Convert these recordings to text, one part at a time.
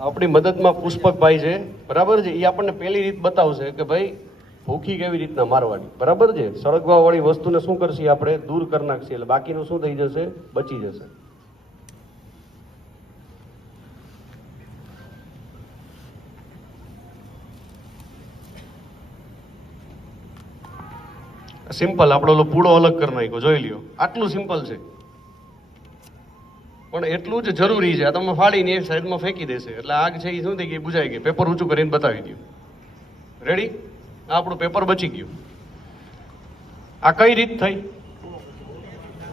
આપણી મદદમાં પુષ્પકભાઈ છે, બરાબર છે. એ આપણને પહેલી રીત બતાવશે કે ભાઈ ભૂખી કેવી રીતના મારવાની, બરાબર છે. સળગવા વાળી વસ્તુને શું કરશે આપણે દૂર કરી નાખશે, એટલે બાકીનું શું થઈ જશે, બચી જશે. સિમ્પલ, આપણો ઓલો પૂળો અલગ કરી નાખ્યો, જોઈ લ્યો. આટલું સિમ્પલ છે, પણ એટલું જ જરૂરી છે. આ તમે ફાડીને એક સાઈડમાં ફેંકી દેશે એટલે આગ છે એ શું થઈ ગઈ, બુઝાઈ ગઈ. પેપર ઊંચું કરીને બતાવી દઉં. રેડી? આ આપણું પેપર બચી ગયું. આ કઈ રીત થઈ?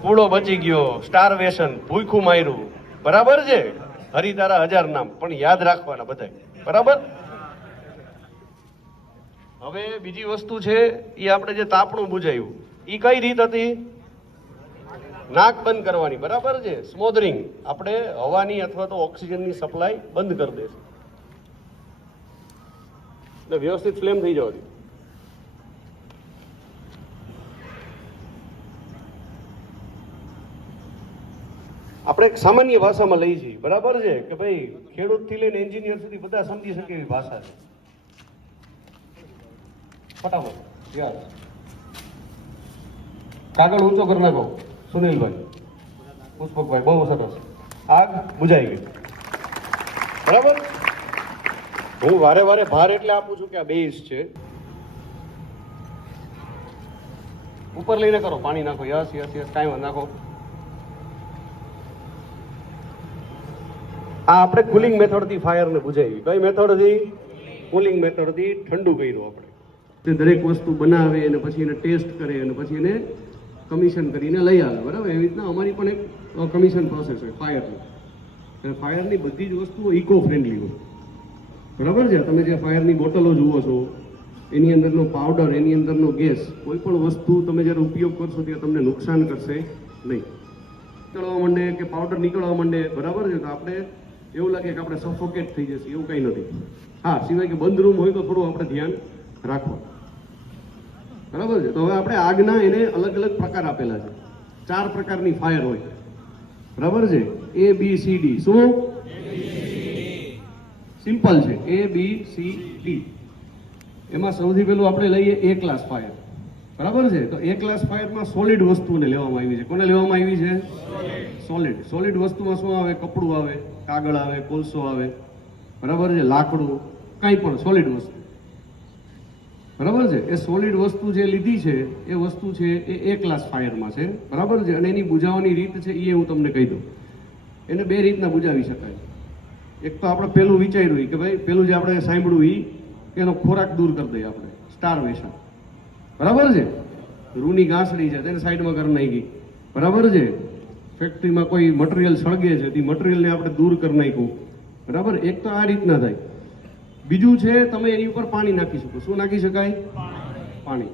પૂળો બચી ગયો, સ્ટારવેશન, ભૂખું માર્યું, બરાબર છે. હરિતારા 1000 નામ પણ યાદ રાખવાના બધા, બરાબર. હવે બીજી વસ્તુ છે એ આપણે જે તાપણું બુજાયું એ કઈ રીત હતી? નાક બંધ કરવાની, બરાબર છે. સ્મોધરિંગ, આપણે હવાની અથવા તો ઓક્સિજનની સપ્લાય બંધ કરી દેશે એટલે વ્યવસ્થિત ફ્લેમ થઈ જવાની. આપણે એક સામાન્ય ભાષામાં લઈ છીએ, બરાબર છે કે ભાઈ ખેડૂતથી લઈને એન્જિનિયર સુધી બધા સમજી શકે એવી ભાષા છે. ફટાફટ યાર કાગળ ઊંચો કરી નાખો. સુનિલભાઈ, પુષ્પકભાઈ, બહુ સરસ. આગ બુજાઈ ગઈ, બરાબર. હું વારે વારે ભાર એટલે આપું છું કે આ બેઝ છે. ઉપર લઈને કરો, પાણી નાખો. યસ યસ યસ, કાંઈ વાંધો નાખો. આ આપણે કુલિંગ મેથડથી ફાયરને બુજાવી. કઈ મેથડથી? કુલિંગ મેથડથી ઠંડુ કર્યું આપણે. દરેક વસ્તુ બનાવે અને પછી એને ટેસ્ટ કરે અને પછી એને કમિશન કરીને લઈ આવે, બરાબર. એવી રીતના અમારી પણ એક કમિશન પ્રોસેસ હોય ફાયરની. અને ફાયરની બધી જ વસ્તુઓ ઇકો ફ્રેન્ડલી હોય, બરાબર છે. તમે જે ફાયરની બોટલો જુઓ છો એની અંદરનો પાવડર, એની અંદરનો ગેસ, કોઈ પણ વસ્તુ તમે જ્યારે ઉપયોગ કરશો ત્યારે તમને નુકસાન કરશે નહીં. નીકળવા માંડે કે પાવડર નીકળવા માંડે, બરાબર છે, તો આપણે એવું લાગે કે આપણે સફોકેટ થઈ જશે, એવું કંઈ નથી. હા, સિવાય કે બંધ રૂમ હોય તો થોડું આપણે ધ્યાન રાખવા, બરાબર છે. તો હવે આપણે આગના એને અલગ અલગ પ્રકાર આપેલા છે. 4 પ્રકારની ફાયર હોય, બરાબર છે. ABCD. શું? સિમ્પલ છે, ABCD. એમાં સૌથી પહેલું આપણે લઈએ A ક્લાસ ફાયર, બરાબર છે. તો A ક્લાસ ફાયરમાં સોલિડ વસ્તુને લેવામાં આવી છે. કોને લેવામાં આવી છે? સોલિડ. સોલિડ વસ્તુમાં શું આવે? કપડું આવે, કાગળ આવે, કોલસો આવે, બરાબર છે, લાકડું, કંઈ પણ સોલિડ વસ્તુ, બરાબર છે. એ સોલિડ વસ્તુ જે લીધી છે એ વસ્તુ છે એ A ક્લાસ ફાયરમાં છે, બરાબર છે. અને એની બુજાવવાની રીત છે એ હું તમને કહી દઉં. એને 2 રીતના બુજાવી શકાય. એક તો આપણે પેલું વિચાર્યું કે ભાઈ પેલું જે આપણે સાંભળ્યું એનો ખોરાક દૂર કરી દઈએ આપણે, સ્ટારવેશન, બરાબર છે. રૂની ઘાસડી છે તેને સાઈડમાં કરી નાખી, બરાબર છે. ફેક્ટરીમાં કોઈ મટીરિયલ સળગે છે તે મટીરિયલને આપણે દૂર કરી નાખ્યું, બરાબર. એક તો આ રીતના થાય. બીજું છે તમે એની ઉપર પાણી નાખી શકો. શું નાખી શકાય? પાણી,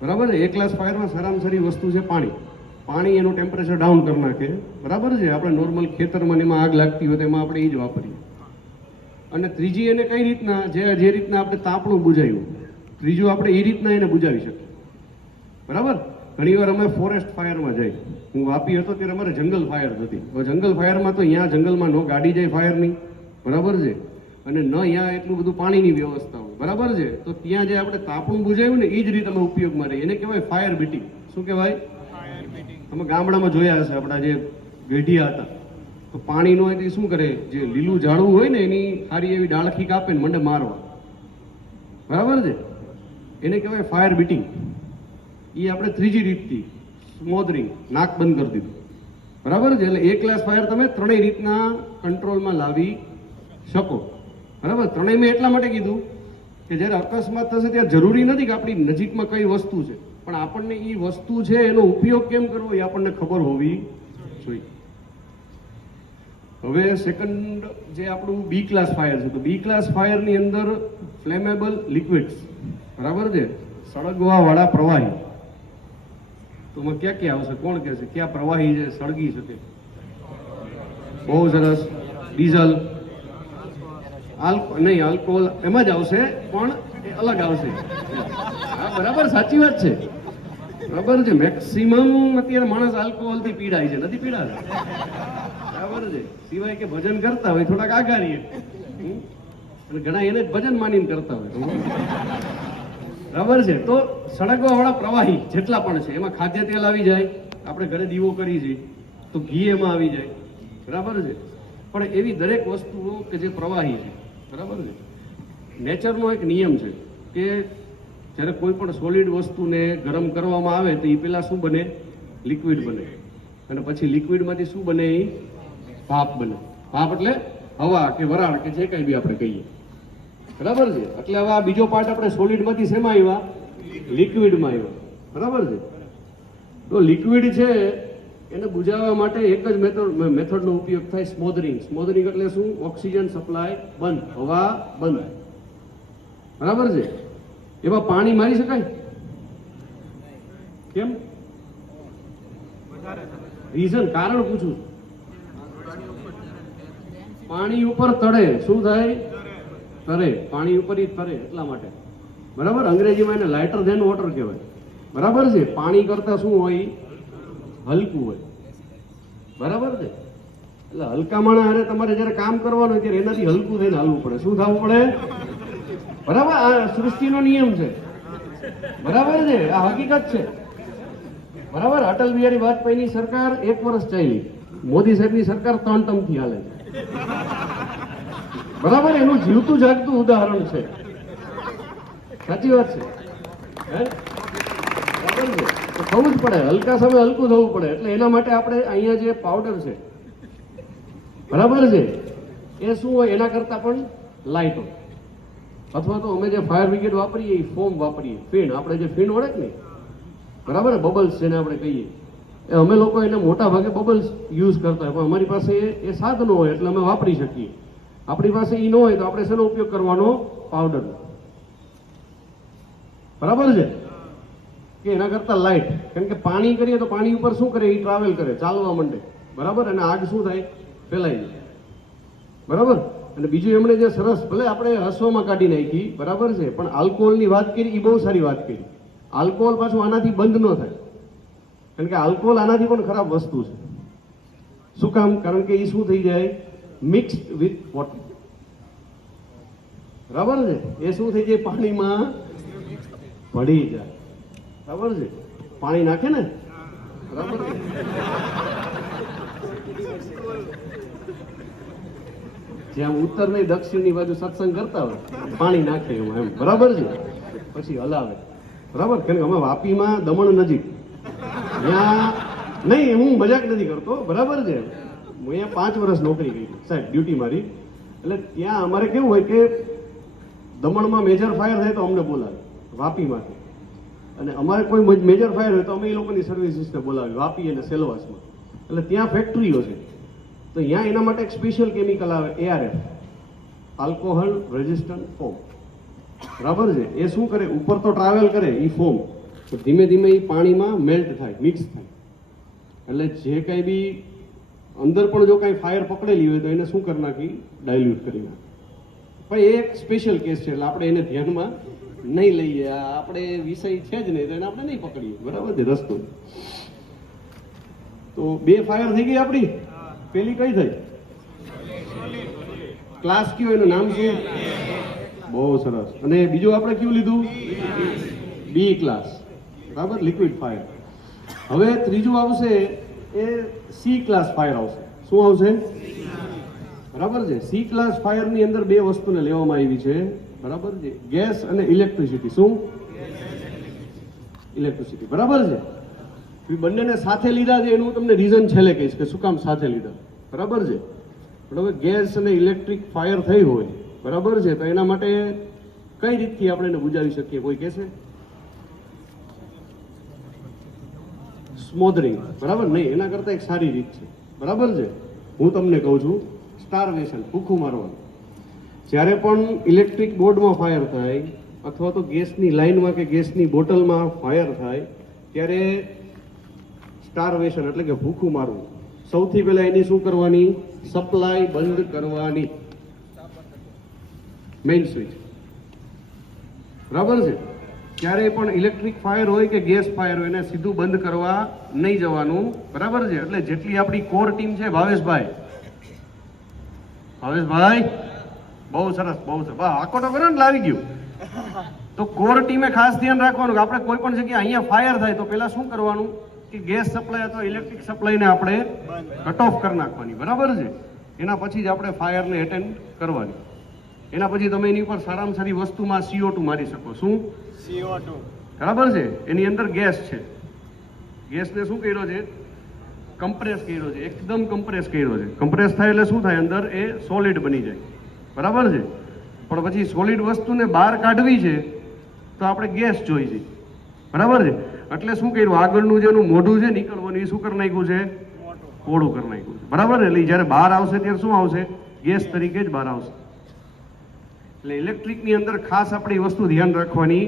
બરાબર છે. A ક્લાસ ફાયરમાં સારામાં સારી વસ્તુ છે પાણી. પાણી એનું ટેમ્પરેચર ડાઉન કરી નાખે, બરાબર છે. આપણે નોર્મલ ખેતરમાં એમાં આગ લાગતી હોય તો એમાં આપણે એ જ વાપરીએ. અને ત્રીજી એને કઈ રીતના, જે રીતના આપણે તાપણું બુજાવ્યું, ત્રીજું આપણે એ રીતના એને બુજાવી શકીએ, બરાબર. ઘણીવાર અમે ફોરેસ્ટ ફાયરમાં જઈએ. હું વાપી હતો ત્યારે અમારે જંગલ ફાયર હતી. જંગલ ફાયરમાં તો અહીંયા જંગલમાં નો ગાડી જાય ફાયરની, બરાબર છે. અને ન અહીંયા એટલું બધું પાણીની વ્યવસ્થા હોય, બરાબર છે. તો ત્યાં જે આપણે તાપણું બુજાવ્યું ને એ જ રીતે અમે ઉપયોગમાં રહીએ. એને કહેવાય ફાયર બીટિંગ. શું કહેવાય? તમે ગામડામાં જોયા હશે, આપણા જે ગઢિયા હતા તો પાણીનો એથી શું કરે, જે લીલું ઝાડવું હોય ને એની સારી એવી ડાળખી કાપે ને મંડે મારવા, બરાબર છે. એને કહેવાય ફાયર બીટિંગ. એ આપણે ત્રીજી રીતથી સ્મોધરિંગ, નાક બંધ કરી દીધું, બરાબર છે. એટલે A ક્લાસ ફાયર તમે 3 રીતના કંટ્રોલમાં લાવી શકો, બરાબર. 3 મેં એટલા માટે કીધું કે જ્યારે અકસ્માત થશે ત્યારે જરૂરી નથી કે આપણી નજીકમાં કઈ વસ્તુ છે, પણ આપણને એ વસ્તુ છે એનો ઉપયોગ કેમ કરવો એ આપણને ખબર હોવી જોઈએ. હવે સેકન્ડ જે આપણું B ક્લાસ ફાયર છે, તો B ક્લાસ ફાયરની અંદર ફ્લેમેબલ લિક્વિડ્સ, બરાબર છે, સળગવા વાળા પ્રવાહી. તો એમાં ક્યાં ક્યાં આવશે? કોણ કહેશે ક્યાં પ્રવાહી છે સળગી શકે? બહુ સરસ. ડીઝલ, નહીં આલ્કોહોલ એમાં જ આવશે, પણ એ અલગ આવશે. હા, બરાબર, સાચી વાત છે, બરાબર છે. મેક્સિમમ અત્યારે માણસ આલ્કોહોલથી પીડાય છે, નથી પીડાતા? બરાબર છે. સિવાય કે ભજન કરતા હોય થોડાક આઘારીએ, અને ઘણા એને જ ભજન માનીને કરતા હોય. બરાબર છે. તો સળગવા વાળા પ્રવાહી જેટલા પણ છે એમાં ખાદ્ય તેલ આવી જાય, આપણે ઘરે દીવો કરી છીએ તો ઘી એમાં આવી જાય. બરાબર છે. પણ એવી દરેક વસ્તુઓ કે જે પ્રવાહી છે, બરાબર છે, નેચરનો એક નિયમ છે કે જ્યારે કોઈ પણ સોલિડ વસ્તુને ગરમ કરવામાં આવે તો એ પહેલાં શું બને? લિક્વિડ બને. અને પછી લિક્વિડમાંથી શું બને? એ ભાપ બને. ભાપ એટલે હવા કે વરાળ કે જે કંઈ બી આપણે કહીએ. બરાબર છે. એટલે હવે આ બીજો પાર્ટ આપણે સોલિડમાંથી શેમાં આવ્યા? લિક્વિડમાં આવ્યા. બરાબર છે. તો લિક્વિડ છે એને બુજાવવા માટે એક જ મેથડનો ઉપયોગ થાય, સ્મોધરિંગ. સ્મોધરિંગ એટલે શું? ઓક્સિજન સપ્લાય બંધ, હવા બંધ. બરાબર છે. એમાં પાણી મારી શકાય? કેમ? રીઝન, કારણ પૂછું. પાણી ઉપર તળે શું થાય? તરે. પાણી ઉપર ઈ તરે એટલા માટે. બરાબર. અંગ્રેજીમાં એને લાઇટર ધેન વોટર કહેવાય. બરાબર છે. પાણી કરતા શું હોય? હલકું હોય. બરાબર છે. એટલે હલકા માણા હારે તમારે જયારે કામ કરવાનું હોય ત્યારે એનાથી હલકું થઈને હાલવું પડે. શું થવું પડે? બરાબર. આ સૃષ્ટિનો નિયમ છે. બરાબર છે. આ હકીકત છે. બરાબર. અટલ બિહારી વાજપેયીની સરકાર 1 વર્ષ ચાલી, મોદી સાહેબની સરકાર 3 ટર્મથી હાલે છે. બરાબર. એનું જીવતું જાગતું ઉદાહરણ છે. સાચી વાત છે. હે? બરાબર છે. તો થવું જ પડે, હલકા સામે હલકું થવું પડે. એટલે એના માટે આપણે અહીંયા જે પાવડર છે, બરાબર છે, એ શું હોય? એના કરતા પણ લાઇટ હોય. અથવા તો અમે જે ફાયર બ્રિગેડ વાપરીએ એ ફોમ વાપરીએ, ફીણ. આપણે જે ફીણ ઓળખ ને, બરાબર, બબલ્સ જેને આપણે કહીએ, એ અમે લોકો એને મોટા ભાગે બબલ્સ યુઝ કરતા હોય. પણ અમારી પાસે એ સાધનો હોય એટલે અમે વાપરી શકીએ. આપણી પાસે એ ન હોય તો આપણે શેનો ઉપયોગ કરવાનો? પાવડર. બરાબર છે. કે એના કરતા લાઇટ. કારણ કે પાણી કરીએ તો પાણી ઉપર શું કરે? એ ટ્રાવેલ કરે, ચાલવા માંડે. બરાબર. અને આગ શું થાય? ફેલાઈ જાય. બરાબર. અને બીજું એમણે જે સરસ, ભલે આપણે હસવામાં કાઢી નાખી, બરાબર છે, પણ આલ્કોહોલની વાત કરી, એ બહુ સારી વાત કરી. આલ્કોહોલ પાછું આનાથી બંધ ન થાય. કારણ કે આલ્કોહોલ આનાથી પણ ખરાબ વસ્તુ છે. શું કામ? કારણ કે એ શું થઈ જાય? Mixed with water. બરાબર છે. એ શું થઈ જાય? પાણીમાં ભળી જાય. બરાબર છે. પાણી નાખે ને, બરાબર છે, જ્યાં ઉત્તર નહીં દક્ષિણની બાજુ સત્સંગ કરતા હોય પાણી નાખે એમાં, એમ. બરાબર છે. પછી હલાવે. બરાબર. કારણ કે અમે વાપીમાં, દમણ નજીક, ત્યાં નહીં, હું મજાક નથી કરતો, બરાબર છે, હું અહીંયા 5 વર્ષ નોકરી કરી સાહેબ, ડ્યુટી મારી. એટલે ત્યાં અમારે કેવું હોય કે દમણમાં મેજર ફાયર થાય તો અમને બોલાવે વાપીમાંથી, અને અમારે કોઈ મેજર ફાયર હોય તો અમે એ લોકોની સર્વિસીસને બોલાવી વાપી અને સેલવાસમાં. એટલે ત્યાં ફેક્ટરીઓ છે, તો ત્યાં એના માટે એક સ્પેશિયલ કેમિકલ આવે, ARF, આલ્કોહોલ રેઝિસ્ટન્ટ ફોમ. બરાબર છે. એ શું કરે? ઉપર તો ટ્રાવેલ કરે એ ફોમ, તો ધીમે ધીમે એ પાણીમાં મેલ્ટ થાય, મિક્સ થાય. એટલે જે કાંઈ બી અંદર પણ જો કાંઈ ફાયર પકડેલી હોય તો એને શું કરી નાખી? ડાયલ્યુટ કરી નાખે. પણ એ એક સ્પેશિયલ કેસ છે, એટલે આપણે એને ધ્યાનમાં નહીં લઈએ. આપણે વિષય છે જ નહીં તો એને આપણે નહીં પકડીએ. બરાબર છે. રસ્તો તો 2 ફાયર થઈ ગઈ આપણી. પેલી કઈ થઈ? ક્લાસ કયો? એનું નામ શું? બહુ સરસ. અને બીજું આપણે કયું લીધું? બી ક્લાસ. બરાબર. Liquid fire. હવે ત્રીજું આવશે એ સી ક્લાસ ફાયર આવશે. શું આવશે? બરાબર છે. સી ક્લાસ ફાયરની અંદર 2 વસ્તુને લેવામાં આવી છે. બરાબર છે. ગેસ અને ઇલેક્ટ્રિસિટી. શું? ઇલેક્ટ્રિસિટી. બરાબર છે. બંનેને સાથે લીધા છે. એનું તમને રીઝન છેલ્લે કહીશ કે શું કામ સાથે લીધા. બરાબર છે. પણ હવે ગેસ અને ઇલેક્ટ્રિક ફાયર થઈ હોય, બરાબર છે, તો એના માટે કઈ રીતથી આપણે એને બુજાવી શકીએ? કોઈ કહેશે? સ્મોધરિંગ. બરાબર. નહીં, એના કરતાં એક સારી રીત છે. બરાબર છે. હું તમને કહું છું, સ્ટારવેશન, ભૂખું મારવાનું. જ્યારે પણ ઇલેક્ટ્રિક બોર્ડમાં ફાયર થાય અથવા તો ગેસની લાઇનમાં કે ગેસની બોટલમાં ફાયર થાય ત્યારે સ્ટારવેશન એટલે કે ભૂખું મારવું. સૌથી પહેલા એની શું કરવાની? સપ્લાય બંધ કરવાની. Main switch. બરાબર છે. ક્યારેય પણ ઇલેક્ટ્રિક ફાયર હોય કે ગેસ ફાયર હોય એને સીધું બંધ કરવા નહીં જવાનું. બરાબર છે. એટલે જેટલી આપણી કોર ટીમ છે, ભાવેશભાઈ, ભાવેશભાઈ બહુ સરસ બહુ સરસ. વાહ, આખો તો કર્યો ને એટલે આવી ગયું. તો કોર ટીમે ખાસ ધ્યાન રાખવાનું કે આપણે કોઈ પણ જગ્યાએ અહીંયા ફાયર થાય તો પહેલા શું કરવાનું કે ગેસ સપ્લાય અથવા ઇલેક્ટ્રિક સપ્લાયને આપણે કટ ઓફ કરી નાખવાની, બરાબર છે. એના પછી જ આપણે ફાયરને એટેન્ડ કરવાની. એના પછી તમે એની ઉપર સારામાં સારી વસ્તુમાં CO2 મારી શકો. શું? CO2, બરાબર છે. એની અંદર ગેસ છે. ગેસને શું કર્યો છે? કમ્પ્રેસ કર્યો છે, એકદમ કમ્પ્રેસ કર્યો છે. કમ્પ્રેસ થાય એટલે શું થાય? અંદર એ સોલિડ બની જાય, બરાબર છે. પણ પછી સોલિડ વસ્તુને બહાર કાઢવી છે તો આપણે ગેસ જોઈ છે, બરાબર છે. એટલે શું કર્યું? આગળનું જેનું મોઢું છે નીકળવાનું એ શું કરી નાખ્યું છે? પોળું કરી નાખ્યું છે, બરાબર ને. એટલે જ્યારે બહાર આવશે ત્યારે શું આવશે? ગેસ તરીકે જ બહાર આવશે. એટલે ઇલેક્ટ્રિકની અંદર ખાસ આપણે એ વસ્તુ ધ્યાન રાખવાની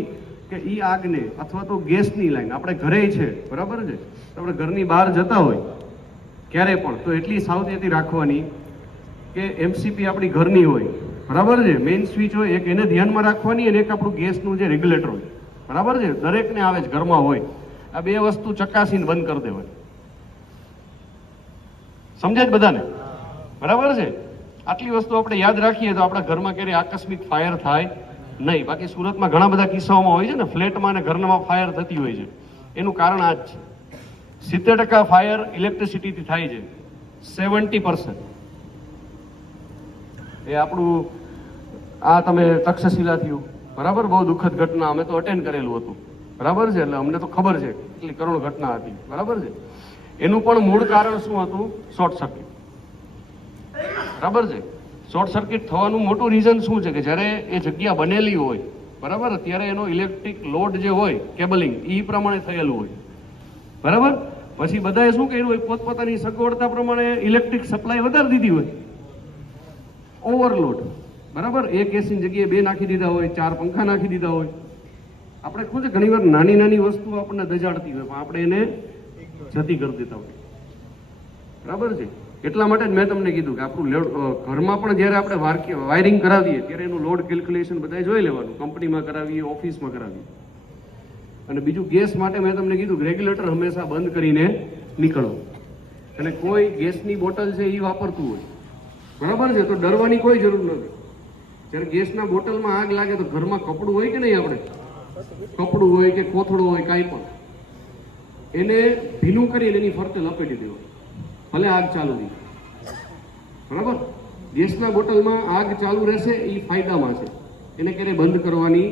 કે એ આગને અથવા તો ગેસની લાઈન આપણે ઘરે છે, બરાબર છે. આપણે ઘરની બહાર જતા હોય ક્યારે પણ તો એટલી સાવચેતી રાખવાની કે MCP આપણી ઘરની હોય, બરાબર છે. મેઇન સ્વિચ હોય એક એને ધ્યાનમાં રાખવાની અને એક આપણું ગેસનું જે રેગ્યુલેટર હોય, બરાબર છે. દરેકને આવે છે ઘરમાં હોય. આ બે વસ્તુ ચકાસીને બંધ કરી દેવાની. સમજાય જ બધાને? બરાબર છે. આટલી વસ્તુ આપણે યાદ રાખીએ તો આપણા ઘરમાં ક્યારેય આકસ્મિક ફાયર થાય નહીં. બાકી સુરતમાં ઘણા બધા કિસ્સાઓમાં હોય છે ને, ફ્લેટમાં અને ઘરમાં ફાયર થતી હોય છે. એનું કારણ આ જ છે. 70% ફાયર ઇલેક્ટ્રિસિટીથી થાય છે, 70%. એ આપણું આ તમે તક્ષશિલા થયું, બરાબર. બહુ દુઃખદ ઘટના, અમે તો અટેન્ડ કરેલું હતું, બરાબર છે. એટલે અમને તો ખબર છે કેટલી કરુણ ઘટના હતી, બરાબર છે. એનું પણ મૂળ કારણ શું હતું? શોર્ટ સર્કિટ, બરાબર છે. શોર્ટ સર્કિટ થવાનું મોટું રીઝન શું છે કે જ્યારે એ જગ્યા બનેલી હોય, બરાબર, ત્યારે એનો ઇલેક્ટ્રિક લોડ જે હોય કેબલિંગ એ પ્રમાણે થયેલું હોય, બરાબર. પછી બધાએ શું કર્યું હોય? પોતપોતાની સગવડતા પ્રમાણે ઇલેક્ટ્રિક સપ્લાય વધારી દીધી હોય, ઓવરલોડ, બરાબર. એક એસીની જગ્યાએ 2 નાખી દીધા હોય, 4 પંખા નાખી દીધા હોય. આપણે શું છે ઘણી વાર નાની નાની વસ્તુ આપણને દજાડતી હોય પણ આપણે એને જતી કરી દેતા હોય, બરાબર છે. એટલા માટે જ મેં તમને કીધું કે આપણું ઘરમાં પણ જ્યારે આપણે વાયરિંગ કરાવીએ ત્યારે એનું લોડ કેલ્ક્યુલેશન બધાએ જોઈ લેવાનું. કંપનીમાં કરાવીએ, ઓફિસમાં કરાવીએ. અને બીજું ગેસ માટે મેં તમને કીધું કે રેગ્યુલેટર હંમેશા બંધ કરીને નીકળો. અને કોઈ ગેસની બોટલ છે એ વાપરતું હોય, બરાબર છે, તો ડરવાની કોઈ જરૂર નથી. જ્યારે ગેસના બોટલમાં આગ લાગે તો ઘરમાં કપડું હોય કે નહીં? આપણે કપડું હોય કે કોથળું હોય કાંઈ પણ, એને ભીનું કરીને એની ફરતે લપેટી દેવું, ભલે આગ ચાલુ રહી, બરાબર. ગેસના બોટલમાં આગ ચાલુ રહેશે એ ફાયદામાં છે, એને ક્યારેય બંધ કરવાની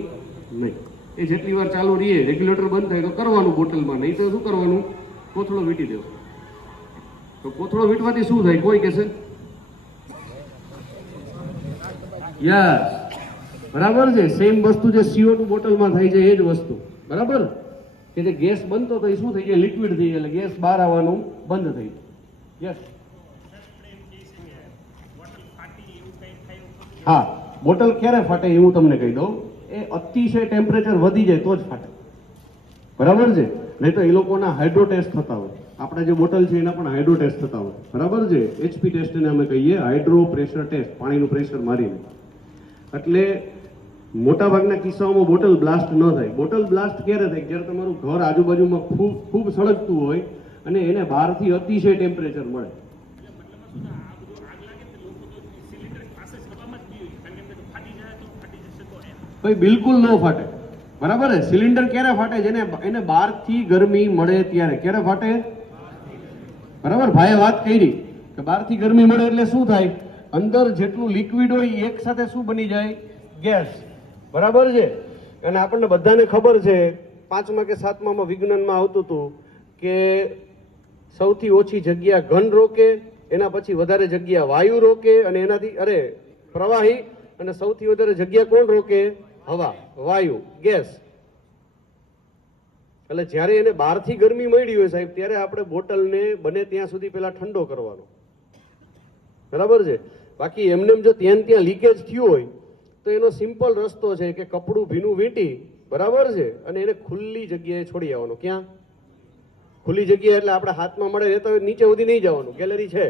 નહીં. એ જેટલી વાર ચાલુ રહીએ, રેગ્યુલેટર બંધ થાય તો કરવાનું બોટલમાં, નહીં તો શું કરવાનું? કોથળો વીંટી દેવો. તો કોથળો વીંટવાથી શું થાય? કોઈ કહેશે યસ, બરાબર છે. સેમ વસ્તુ જે CO2 બોટલમાં થાય છે એ જ વસ્તુ, બરાબર. કે જે ગેસ બનતો તો એ શું થઈ જાય? લિક્વિડ થઈ જાય, એટલે ગેસ બહાર આવવાનું બંધ થઈ જાય. યસ, હા. બોટલ ક્યારે ફાટે એ હું તમને કહી દઉં. એ અતિશય ટેમ્પરેચર વધી જાય તો જ ફાટે, બરાબર છે. નહીં તો એ લોકોના હાઇડ્રો ટેસ્ટ થતા હોય. આપણા જે બોટલ છે એના પણ હાઇડ્રો ટેસ્ટ થતા હોય, બરાબર છે. HP ટેસ્ટ એને અમે કહીએ, હાઇડ્રો પ્રેશર ટેસ્ટ, પાણીનું પ્રેશર મારીને. એટલે મોટાભાગના કિસ્સાઓમાં બોટલ બ્લાસ્ટ ન થાય. બોટલ બ્લાસ્ટ ક્યારે થાય? જ્યારે તમારું ઘર આજુબાજુમાં ખૂબ સળગતું હોય અને એને બહારથી અતિશય ટેમ્પરેચર મળે. ભાઈ બિલકુલ ન ફાટે, બરાબર છે. સિલિન્ડર ક્યારે ફાટે? જેને એને બહારથી ગરમી મળે ત્યારે. ક્યારે ફાટે? બરાબર. ભાઈએ વાત કરી કે બહારથી ગરમી મળે એટલે શું થાય? અંદર જેટલું લિક્વિડ હોય એક સાથે શું બની જાય? ગેસ, બરાબર છે. અને આપણને બધાને ખબર છે 5મા કે 7મામાં વિજ્ઞાનમાં આવતું હતું કે સૌથી ઓછી જગ્યા ઘન રોકે, એના પછી વધારે જગ્યા વાયુ રોકે, અને એનાથી પ્રવાહી, અને સૌથી વધારે જગ્યા કોણ રોકે? હવા, વાયુ, ગેસ. એટલે જ્યારે એને બહારથી ગરમી મળી હોય સાહેબ, ત્યારે આપણે બોટલને બને ત્યાં સુધી પહેલા ઠંડો કરવાનો, બરાબર છે. બાકી એમને જો ત્યાં લીકેજ થયું હોય તો એનો સિમ્પલ રસ્તો છે કે કપડું ભીનું વીંટી, બરાબર છે, અને એને ખુલ્લી જગ્યાએ છોડી આવવાનું. ક્યાં? ખુલ્લી જગ્યા એટલે આપણે હાથમાં મળે રહેતા હોય નીચે સુધી નહીં જવાનું, ગેલેરી છે,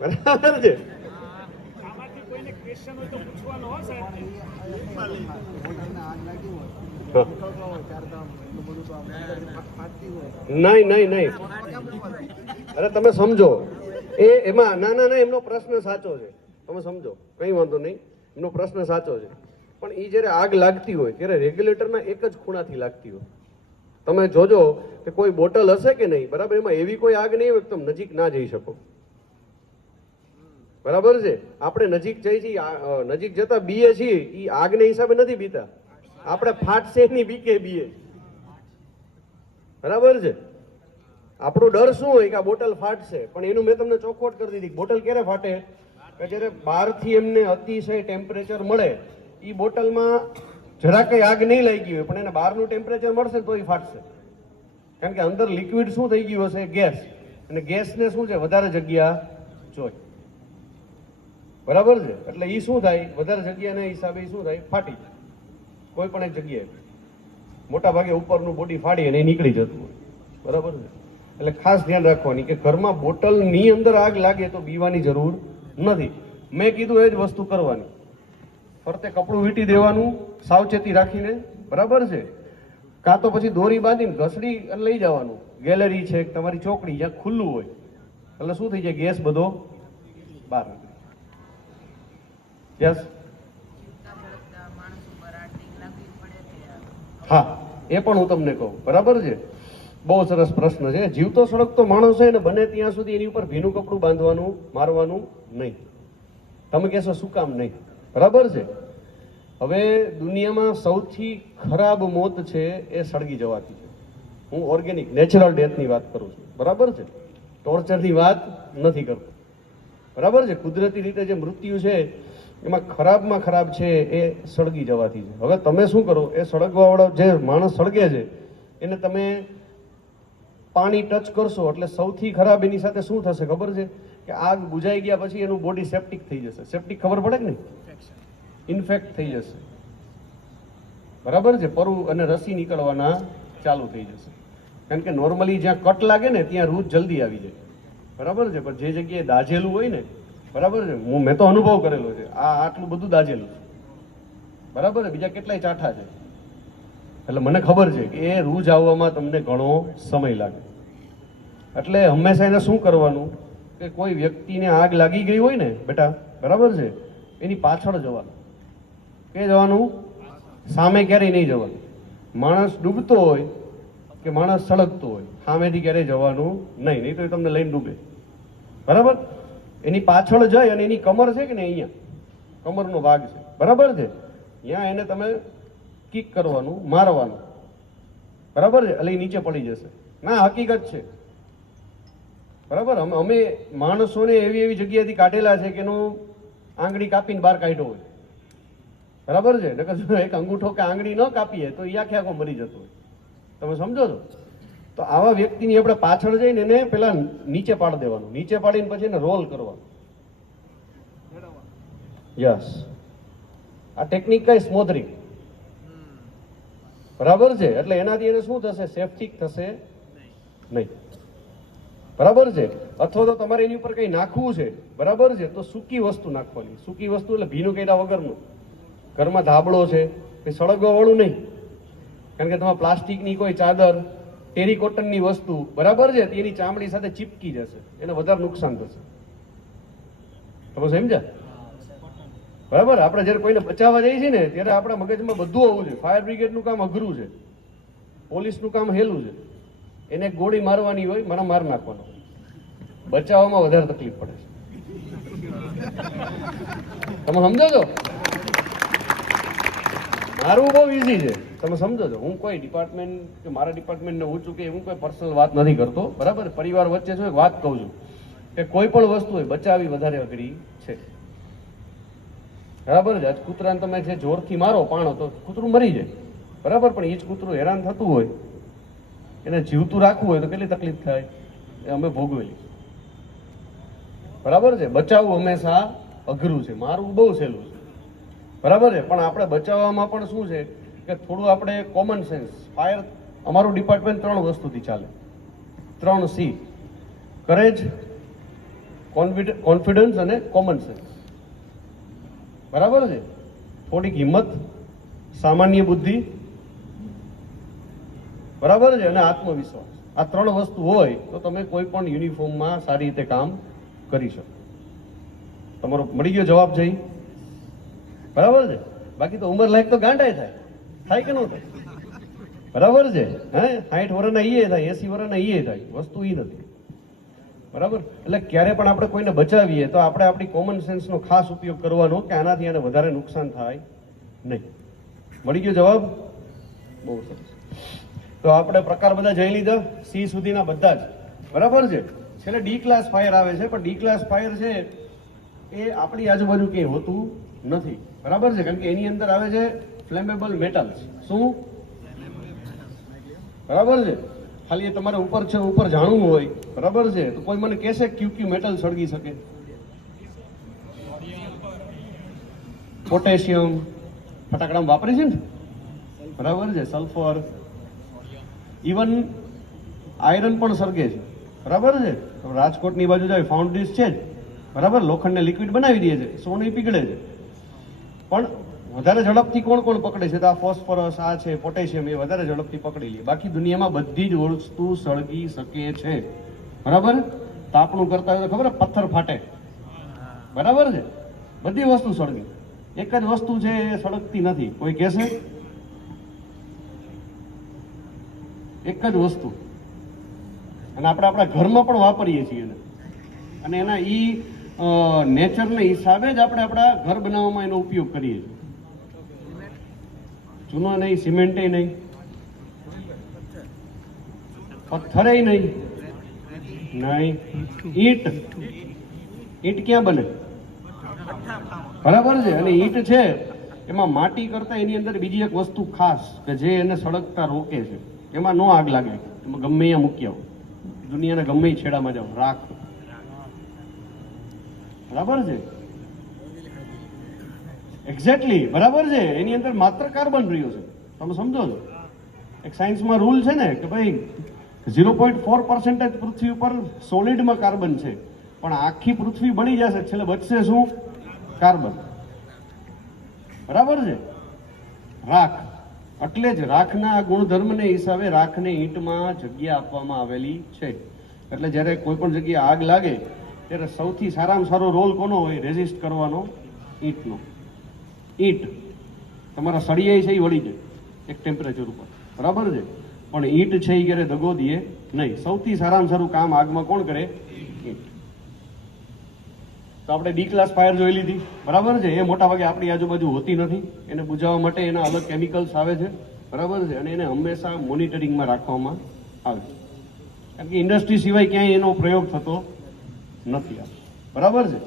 બરાબર છે. નહીં. અરે તમે સમજો, એમાં ના એમનો પ્રશ્ન સાચો છે, તમે સમજો, કંઈ વાંધો નહીં, એમનો પ્રશ્ન સાચો છે. પણ એ જ્યારે આગ લાગતી હોય ત્યારે રેગ્યુલેટરના એક જ ખૂણાથી લાગતી હોય. તમે જોજો કે કોઈ બોટલ હશે કે નહીં, બરાબર, એમાં એવી કોઈ આગ નહીં હોય કે તમે નજીક ના જઈ શકો. બરાબર છે, આપણે નજીક જઈ છીએ, નજીક જતા બીએ છીએ, એ આગને હિસાબે નથી બીતા, આપણે ફાટશે એની બીકે બીએ. બરાબર છે, આપણો ડર શું હોય કે આ બોટલ ફાટશે, પણ એનું મેં તમને ચોખવટ કરી દીધી. બોટલ ક્યારે ફાટે? કે જ્યારે બહારથી એમને અતિશય ટેમ્પરેચર મળે, એ બોટલમાં જરા કઈ આગ નહીં લાગી હોય, પણ એને બહારનું ટેમ્પરેચર મળશે તો એ ફાટશે. કારણ કે અંદર લિક્વિડ શું થઈ ગયું હશે? ગેસ. અને ગેસને શું છે? વધારે જગ્યા જોઈએ. બરાબર છે, એટલે એ શું થાય? વધારે જગ્યાના હિસાબે શું થાય? ફાટી જાય. કોઈ પણ એક જગ્યાએ મોટા ભાગે ઉપરનું બોડી ફાડી અને એ નીકળી જતું હોય. બરાબર છે, એટલે ખાસ ધ્યાન રાખવાની કે ઘરમાં બોટલની અંદર આગ લાગે તો બીવાની જરૂર નથી. મેં કીધું એ જ વસ્તુ કરવાની. ફરતે કપડું વીંટી દેવાનું સાવચેતી રાખીને. બરાબર છે, કાં તો પછી દોરી બાંધીને ઘસડી અને લઈ જવાનું. ગેલેરી છે, તમારી ચોકડી જ્યાં ખુલ્લું હોય, એટલે શું થઈ જાય? ગેસ બધો બહાર નીકળે. યસ, હા, એ પણ હું તમને કહું. બરાબર છે, બહુ સરસ પ્રશ્ન છે. જીવતો સળગતો માણસ છે ને, બને ત્યાં સુધી એની ઉપર ભીનું કપડું બાંધવાનું, મારવાનું નહીં. તમે કહેશો શું કામ નહીં? બરાબર છે, હવે દુનિયામાં સૌથી ખરાબ મોત છે એ સળગી જવાથી છે. હું ઓર્ગેનિક નેચરલ ડેથની વાત કરું છું. બરાબર છે, ટોર્ચરની વાત નથી કરતો. બરાબર છે, કુદરતી રીતે જે મૃત્યુ છે એમાં ખરાબમાં ખરાબ છે એ સળગી જવાથી છે. હવે તમે શું કરો? એ સળગવાવાળો જે માણસ સળગે છે એને તમે પાણી ટચ કરશો એટલે સૌથી ખરાબ એની સાથે શું થશે ખબર છે? કે આગ બુઝાઈ ગયા પછી એનું બોડી સેપ્ટિક થઈ જશે. સેપ્ટિક ખબર પડે કે નહીં? ઇન્ફેક્ટ થઈ જશે. બરાબર છે, પરુ અને રસી નીકળવાના ચાલુ થઈ જશે. કારણ કે નોર્મલી જ્યાં કટ લાગે ને ત્યાં રૂજ જલ્દી આવી જાય. બરાબર છે, પણ જે જગ્યાએ દાઝેલું હોય ને, બરાબર છે, મેં તો અનુભવ કરેલો છે, આ આટલું બધું દાઝેલું છે. બરાબર છે, બીજા કેટલાય ચાઠા છે, એટલે મને ખબર છે કે એ રૂજ આવવામાં તમને ઘણો સમય લાગે. એટલે હંમેશા એને શું કરવાનું કે કોઈ વ્યક્તિને આગ લાગી ગઈ હોય ને બેટા, બરાબર છે, એની પાછળ જવાનું. કે જવાનું? સામે ક્યારેય નહીં જવાનું. માણસ ડૂબતો હોય કે માણસ સળગતો હોય, સામેથી ક્યારેય જવાનું નહીં, નહીં તો એ તમને લઈને ડૂબે. બરાબર, એની પાછળ જાય અને એની કમર છે કે ને, અહીંયા કમરનો ભાગ છે, બરાબર છે, ત્યાં એને તમે કિક કરવાનું, મારવાનું. બરાબર છે, એટલે એ નીચે પડી જશે. ના, હકીકત છે. બરાબર, અમે માણસોને એવી એવી જગ્યાએથી કાઢેલા છે કે એનું આંગળી કાપીને બહાર કાઢ્યો હોય. બરાબર છે, એક અંગૂઠો કે આંગળી ન કાપીએ તો એ આખે આખો મરી જતો હોય. તમે સમજો છો? તો આવા વ્યક્તિની આપણે પાછળ જઈને એને પેલા નીચે પાડી દેવાનું. નીચે પાડીને પછી એને રોલ કરવાનું. યસ, આ ટેકનિક કઈ સ્મોધરિંગ. બરાબર છે, એટલે એનાથી એને શું થશે? સેફ્ટી થશે નહીં. બરાબર છે, અથવા તો તમારે એની ઉપર કઈ નાખવું છે, બરાબર છે, તો સૂકી વસ્તુ નાખવાની. સૂકી વસ્તુ એટલે ભીનું કર્યા વગરનું. ઘરમાં ધાબળો છે એ સળગવા વાળું નહીં, કારણ કે તમે પ્લાસ્ટિકની કોઈ ચાદર, ટેરીકોટનની વસ્તુ, બરાબર છે, એની ચામડી સાથે ચીપકી જશે, એને વધારે નુકસાન થશે. તમે સમજ્યા? બરાબર, આપણે જયારે કોઈને બચાવવા જઈએ છીએ ને ત્યારે આપણા મગજમાં બધું આવવું છે. ફાયર બ્રિગેડનું કામ અઘરું છે, પોલીસનું કામ હેલું છે. એને ગોળી મારવાની હોય, મને માર નાખવાનો. બચાવવામાં વધારે તકલીફ પડે છે. તમે સમજો છો? મારું બહુ ઈઝી છે, તમે સમજો છો. હું કોઈ ડિપાર્ટમેન્ટ કે મારા ડિપાર્ટમેન્ટને ઊંચું કે હું કોઈ પર્સનલ વાત નથી કરતો. બરાબર, પરિવાર વચ્ચે શું એક વાત કહું છું કે કોઈ પણ વસ્તુ હોય બચાવવી વધારે અઘરી છે. બરાબર છે, આજ કૂતરાને તમે જે જોરથી મારો પાણો તો કૂતરું મરી જાય. બરાબર, પણ એ જ કૂતરું હેરાન થતું હોય, એને જીવતું રાખવું હોય તો કેટલી તકલીફ થાય એ અમે ભોગવેલી. બરાબર છે, બચાવવું હંમેશા અઘરું છે, મારવું બહુ સહેલું છે. બરાબર છે, પણ આપણે બચાવવામાં પણ શું છે કે થોડું આપણે કોમન સેન્સ. ફાયર અમારું ડિપાર્ટમેન્ટ 3 વસ્તુથી ચાલે. 3 C: કરેજ, કોન્ફિડન્સ અને કોમન સેન્સ. બરાબર છે, થોડીક હિંમત, સામાન્ય બુદ્ધિ, બરાબર છે, અને આત્મવિશ્વાસ. આ 3 વસ્તુ હોય તો તમે કોઈ પણ યુનિફોર્મમાં સારી રીતે કામ કરી શકો. તમારો મળી ગયો જવાબ જઈ? બરાબર છે. બાકી તો ઉંમર લાયક તો ગાંડાય થાય કે ન થાય? બરાબર છે. 60 વર્ષના ઈએ થાય, 80 વર્ષના ઈએ થાય, વસ્તુ એ નથી. બરાબર. એટલે ક્યારે પણ આપણે કોઈને બચાવીએ તો આપણે આપણી કોમન સેન્સનો ખાસ ઉપયોગ કરવાનો કે આનાથી એને વધારે નુકસાન થાય નહીં. મળી ગયો જવાબ? બહુ સરસ. તો આપણે પ્રકાર બધા જોઈ લીધા, સી સુધીના બધા જ. બરાબર છે. છેલ્લે ડી ક્લાસ ફાયર આવે છે, પણ ડી ક્લાસ ફાયર છે એ આપણી આજુબાજુ ક્યાંય હોતું નથી. બરાબર છે. કારણ કે એની અંદર આવે છે ફ્લેમેબલ મેટલ્સ. શું? બરાબર છે. ખાલી તમારે ઉપર જાણવું હોય, બરાબર છે, તો કોઈ મને કહેશે ક્યુ મેટલ સળગી શકે? પોટેશિયમ ફટાકડામાં વાપરે છે ને, બરાબર છે. સલ્ફર, ઇવન આયરન પણ સળગે છે. બરાબર છે. રાજકોટની બાજુ જાય ફાઉન્ડ્રીઝ છે જ, બરાબર, લોખંડને લિક્વિડ બનાવી દે છે, સોનું પીગળે છે. પણ વધારે ઝડપથી કોણ પકડે છે? તો આ ફોસ્ફરસ, આ છે પોટેશિયમ, એ વધારે ઝડપથી પકડી લે. બાકી દુનિયામાં બધી જ વસ્તુ સળગી શકે છે. બરાબર. તાપણું કરતા હોય તો ખબર પથ્થર ફાટે. બરાબર છે. બધી વસ્તુ સળગે. એક જ વસ્તુ છે એ સળગતી નથી. કોઈ કહેશે? એક જ વસ્તુ. અને આપણે આપણા ઘરમાં પણ વાપરીએ છીએ એને. અને એના નેચરને હિસાબે જ આપણે આપણા ઘર બનાવવામાં એનો ઉપયોગ કરીએ છીએ. ચૂનો નહીં, સિમેન્ટે નહીં, પથ્થરે નહીં, ઈંટ ક્યાં બને? બરાબર છે. અને ઈંટ છે એમાં માટી કરતા એની અંદર બીજી એક વસ્તુ ખાસ કે જે એને સળગતા રોકે છે. એમાં નો આગ લાગે. એમાં ગમે ત્યાં મૂકી આવો, દુનિયાના ગમે છેડામાં જાઓ, રાખ. બરાબર છે. એક્ઝેક્ટલી. બરાબર છે. એની અંદર માત્ર કાર્બન રહ્યું છે. તમે સમજો છો? એક સાયન્સમાં રૂલ છે ને કે ભાઈ 0.4% પૃથ્વી ઉપર સોલિડમાં કાર્બન છે, પણ આખી પૃથ્વી બળી જશે, છેલ્લે બચશે શું? કાર્બન. બરાબર છે. રાખ. એટલે જ રાખના ગુણધર્મને હિસાબે રાખને ઈંટમાં જગ્યા આપવામાં આવેલી છે. એટલે જ્યારે કોઈ પણ જગ્યાએ આગ લાગે ત્યારે સૌથી સારામાં સારો રોલ કોનો હોય? રેઝિસ્ટ કરવાનો ઈંટનો. ઈંટ તમારા સળિયા છે એ વળી જાય એક ટેમ્પરેચર ઉપર. બરાબર છે. પણ ઈંટ છે એ ક્યારે દગો દે નહીં. સૌથી સારામાં સારું કામ આગમાં કોણ કરે? ઈંટ. તો આપણે ડી ક્લાસ ફાયર જોઈ લીધી. બરાબર છે. એ મોટા ભાગે આપણી આજુબાજુ હોતી નથી. એને બુઝાવવા માટે એના અલગ કેમિકલ્સ આવે છે. બરાબર છે. અને એને હંમેશા મોનિટરિંગમાં રાખવામાં આવે છે. કારણ કે ઇન્ડસ્ટ્રી સિવાય ક્યાંય એનો પ્રયોગ થતો નથી. બરાબર છે.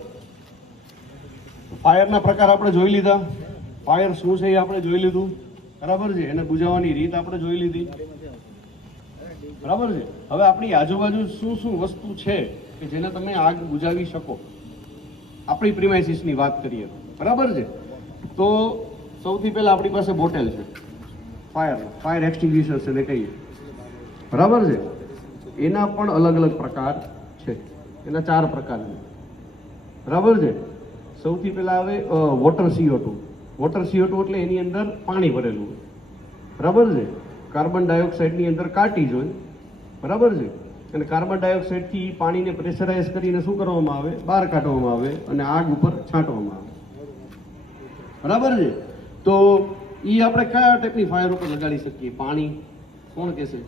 ફાયરના પ્રકાર આપણે જોઈ લીધા. ફાયર શું છે એ આપણે જોઈ લીધું. બરાબર છે. એને બુઝાવવાની રીત આપણે જોઈ લીધી. બરાબર છે. હવે આપણી આજુબાજુ શું વસ્તુ છે કે જેને તમે આગ બુઝાવી શકો? આપણી પ્રિમાઇસીસની વાત કરીએ. બરાબર છે. તો સૌથી પહેલા આપણી પાસે બોટલ છે ફાયર એક્સટિંગ્વિશર છે ને કહીએ. બરાબર છે. એના પણ અલગ અલગ પ્રકાર છે. એના 4 પ્રકાર છે. બરાબર છે. સૌથી પહેલા આવે વોટર CO2. વોટર CO2 એટલે એની અંદર પાણી ભરેલું હોય. બરાબર છે. કાર્બન ડાયોક્સાઇડની અંદર કાર્ટીજ હોય. બરાબર છે. અને કાર્બન ડાયોક્સાઇડથી પાણીને પ્રેશરાઇઝ કરીને શું કરવામાં આવે? બહાર કાઢવામાં આવે અને આગ ઉપર છાંટવામાં આવે. બરાબર છે. તો એ આપણે કયા ટાઈપની ફાયર ઉપર લગાડી શકીએ? પાણી. કોણ કહેશે?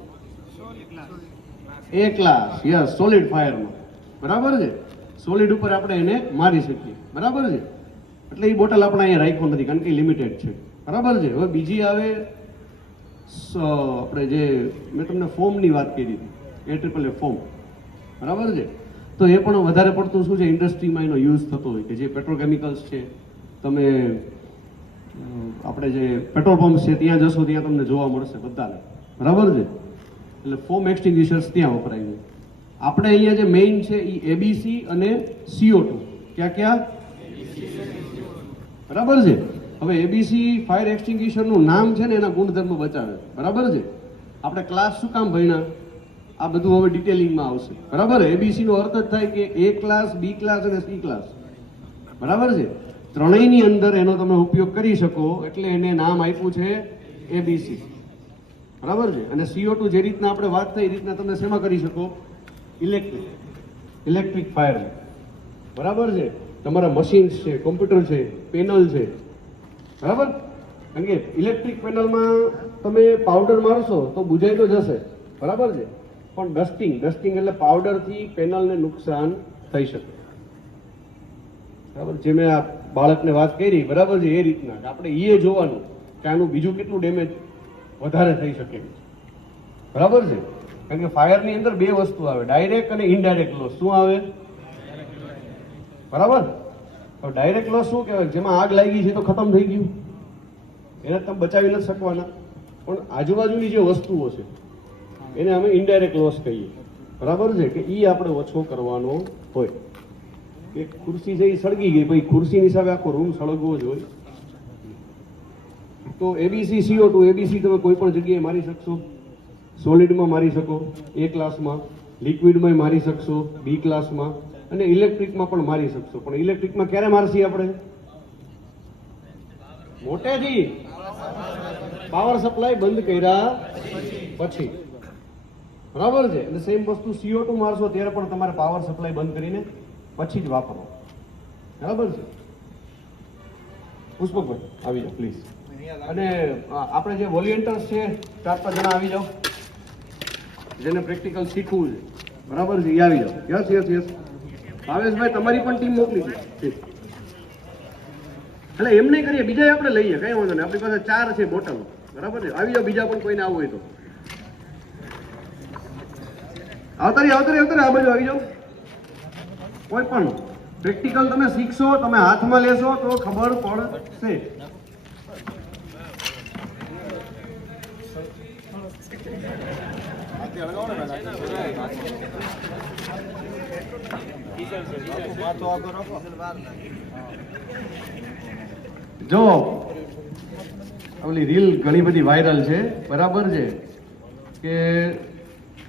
એ ક્લાસ. યસ, સોલિડ ફાયરમાં. બરાબર છે. સોલિડ ઉપર આપણે એને મારી શકીએ. બરાબર છે. એટલે એ બોટલ આપણે અહીંયા રાખ્યો નથી કારણ કે લિમિટેડ છે. બરાબર છે. હવે બીજી આવે આપણે જે મેં તમને ફોમની વાત કરી હતી, AAA ફોમ. બરાબર છે. તો એ પણ વધારે પડતું શું છે ઇન્ડસ્ટ્રીમાં એનો યુઝ થતો હોય કે જે પેટ્રોકેમિકલ્સ છે. તમે આપણે જે પેટ્રોલ પંપ છે ત્યાં જશો ત્યાં તમને જોવા મળશે બધાને. બરાબર છે. એટલે ફોમ એક્સટિંગ્વિશર્સ ત્યાં વપરાય છે. આપણે અહીંયા જે મેઇન છે એ ABC અને CO2. ક્યાં? બરાબર છે. હવે ABC ફાયર એક્સટિંગ્વિશરનું નામ છે ને એના ગુણધર્મ બતાવે. બરાબર છે. આપણે ક્લાસ શું કામ ભણ્યા? આ બધું હવે ડિટેલિંગમાં આવશે. બરાબર. ABC નો અર્થ જ થાય કે A ક્લાસ, B ક્લાસ અને C ક્લાસ. બરાબર છે. ત્રણેયની અંદર એનો તમે ઉપયોગ કરી શકો એટલે એને નામ આપ્યું છે ABC. બરાબર છે. અને CO2 જે રીતના આપણે વાત થઈ એ રીતના તમે શેમાં કરી શકો? Electric fire. બરાબર છે, તમારા મશીન્સ છે, કોમ્પ્યુટર છે, પેનલ છે, બરાબર. કારણ કે ઇલેક્ટ્રિક પેનલમાં તમે પાવડર મારશો તો બુજાઈ તો જશે, બરાબર છે, પણ ડસ્ટિંગ એટલે પાવડરથી પેનલને નુકસાન થઈ શકે, બરાબર. જે મેં આ બાળકને વાત કરી, બરાબર છે, એ રીતના આપણે એ જોવાનું કે આનું બીજું કેટલું ડેમેજ વધારે થઈ શકે, બરાબર છે. કારણ કે ફાયરની અંદર બે વસ્તુ આવે, ડાયરેક્ટ અને ઇનડાયરેક્ટ લોસ. શું આવે? બરાબર. તો ડાયરેક્ટ લોસ શું કહેવાય? જેમાં આગ લાગી છે તો ખતમ થઈ ગયું, એને તમે બચાવી નથી શકવાના, પણ આજુબાજુની જે વસ્તુઓ છે એને અમે ઇનડાયરેક્ટ લોસ કહીએ, બરાબર છે, કે એ આપણે ઓછો કરવાનો હોય. એક ખુરશી છે એ સળગી ગઈ, ભાઈ ખુરશીની હિસાબે આખો રૂમ સળગવો જ હોય. તો એબીસી CO2 એબીસી તમે કોઈ પણ જગ્યાએ મારી શકશો, સોલિડમાં મારી શકો, A ક્લાસમાં, લિક્વિડમાં મારી શકશો, B ક્લાસમાં, અને ઇલેક્ટ્રિકમાં પણ મારી શકશો. પણ ઇલેક્ટ્રિકમાં ક્યારે મારશી આપણે? મોટેથી પાવર સપ્લાય બંધ કર્યા પછી, બરાબર છે. અને સેમ વસ્તુ CO2 મારશો ત્યારે પણ તમારે પાવર સપ્લાય બંધ કરીને પછી જ વાપરો, બરાબર છે. પુષ્પકભાઈ આવી જાઓ પ્લીઝ. અને આપણે જે વોલિયન્ટર્સ છે 4-5 જણા આવી જાઓ, જેને પ્રેક્ટિકલ શીખવું છે, બરાબર છે, એ આવી જાઓ. યસ. ભાવેશભાઈ તમારી પણ ટીમ મોકલી દો. એટલે એમ નહીં કરીએ, બીજા આપણે લઈએ, કઈ વાંધો નહીં, આપણી પાસે 4 છે બોટલ, બરાબર છે. આવી જાઓ, બીજા પણ કોઈને આવવું હોય તો આવતા આ બાજુ આવી જાઓ. કોઈ પણ પ્રેક્ટિકલ તમે શીખશો, તમે હાથમાં લેશો તો ખબર પડશે. જો ઓલી રીલ ઘણી બધી વાયરલ છે, બરાબર છે, કે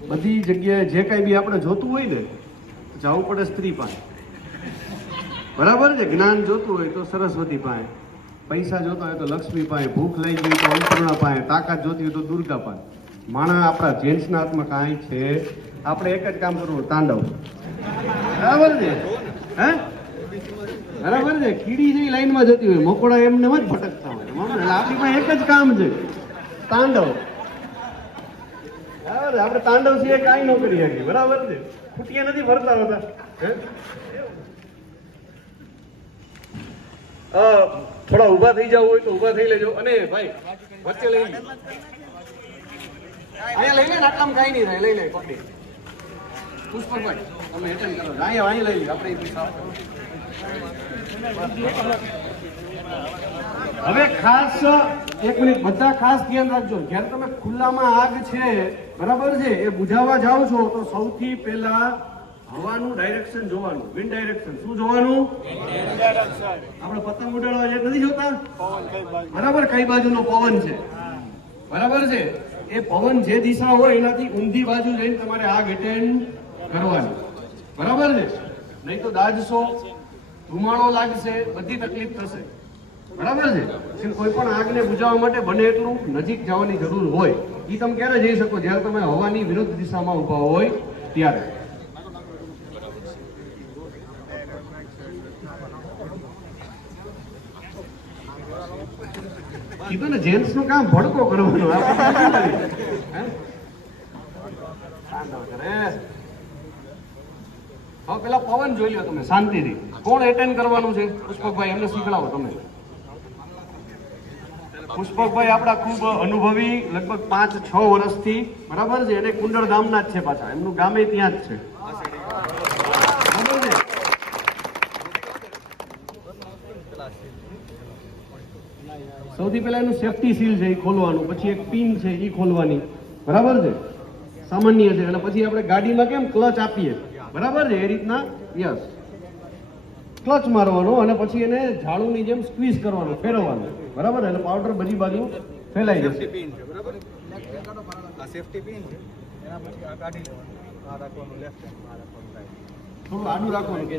બધી જગ્યાએ જે કાંઈ બી આપણે જોતું હોય ને જવું પડે સ્ત્રી પાસે, બરાબર છે. જ્ઞાન જોતું હોય તો સરસ્વતી પાસે, પૈસા જોતા હોય તો લક્ષ્મી પાસે, ભૂખ લઈ ગઈ તો અન્નપૂર્ણા પાસે, તાકાત જોતી હોય તો દુર્ગા પાસે. માણા આપણા જેન્ટ્સના હાથમાં કાંઈ છે? આપણે એક જ કામ કરવું, તાંડવ, બરાબર છે, હે, બરાબર છે. કીડી જે લાઈનમાં જતી હોય, મકોડા એમને જ ભટકતા હોય, એટલે આપણી પાસે એક જ કામ છે, તાંડવ, બરાબર. આપણે તાંડવ સિવાય કાંઈ ન કરી શકીએ, બરાબર છે. ખૂટિયા નથી ફરતા હોતા, થોડા ઊભા થઈ જાવ હોય તો ઊભા થઈ લેજો. અને ભાઈ વચ્ચે લઈ લે, અહીંયા લઈ લે ને, આટલામાં કાંઈ નહીં થાય, લઈ લે પકડી. પુષ્પકભાઈ તમે એટેન્ડ કરો, અહીંયા લઈ લે, આપણે હવે ખાસ 1 મિનિટ બધા ખાસ ધ્યાન રાખજો. જ્યારે તમે ખુલ્લામાં આગ છે, બરાબર છે, એ બુઝાવવા જાઓ છો તો સૌથી પહેલા હવાનું ડાયરેક્શન જોવાનું, વિન્ડ ડાયરેક્શન. શું જોવાનું? આપણે પતંગ ઉડાડવા જે નથી જોતા, બરાબર, કઈ બાજુનો પવન છે, બરાબર છે, એ પવન જે દિશા હોય એનાથી ઊંધી બાજુ જઈને તમારે આગ એટેન્ડ કરવાની, બરાબર છે. નહીં તો દાજશો, ધુમાડો લાગશે, બધી તકલીફ થશે, બરાબર છે. કોઈ પણ આગને બુઝાવવા માટે બને એટલું નજીક જવાની જરૂર હોય. એ તમે ક્યારે જઈ શકો? જ્યારે તમે હવાની વિરુદ્ધ દિશામાં ઊભા હોય ત્યારે. કીધું ને, જેન્ટ્સ નું કામ ભડકો કરવાનો. હવે પેલા પવન જોઈ લો તમે શાંતિથી. કોણ એટેન્ડ કરવાનું છે? પુષ્પકભાઈ, એમને શીખડાવો તમે. પુષ્પકભાઈ આપણા ખૂબ અનુભવી, લગભગ 5-6 વર્ષથી, બરાબર છે, અને કુંડળ ગામના જ છે પાછા, એમનું ગામે ત્યાં જ છે, બરાબર છે. સૌથી પહેલા એનું સેફટી સીલ છે એ ખોલવાનું, પછી એક પિન છે એ ખોલવાની, બરાબર છે, સામાન્ય છે. અને પછી આપણે ગાડીમાં કેમ ક્લચ આપીએ, બરાબર છે, એ રીતના યસ ક્લચ મારવાનો, અને પછી એને ઝાડુની જેમ સ્ક્વીઝ કરવાનું, ફેરવવાનું, બરાબર. એટલે પાવડર બધી બાજુ ફેલાઈ જશે. થોડું આડું રાખવાનું કે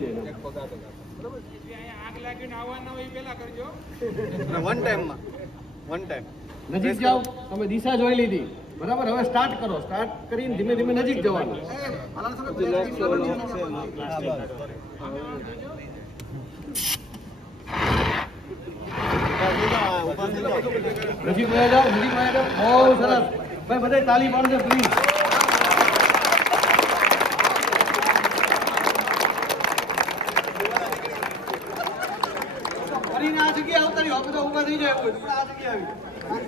નજીક જાઓ, તમે દિશા જોઈ લીધી, બરાબર, હવે સ્ટાર્ટ કરો. સ્ટાર્ટ કરીને ધીમે ધીમે નજીક જવાનું. નજીક વયા જાઓ, નજીક વયા જાઓ. બહુ સરસ ભાઈ, બધા તાલી પાડજો પ્લીઝ. ફરીને આ જગ્યાએ આવતા રહ્યો, બધા ઊભા થઈ જાય. આ જગ્યાએ આવી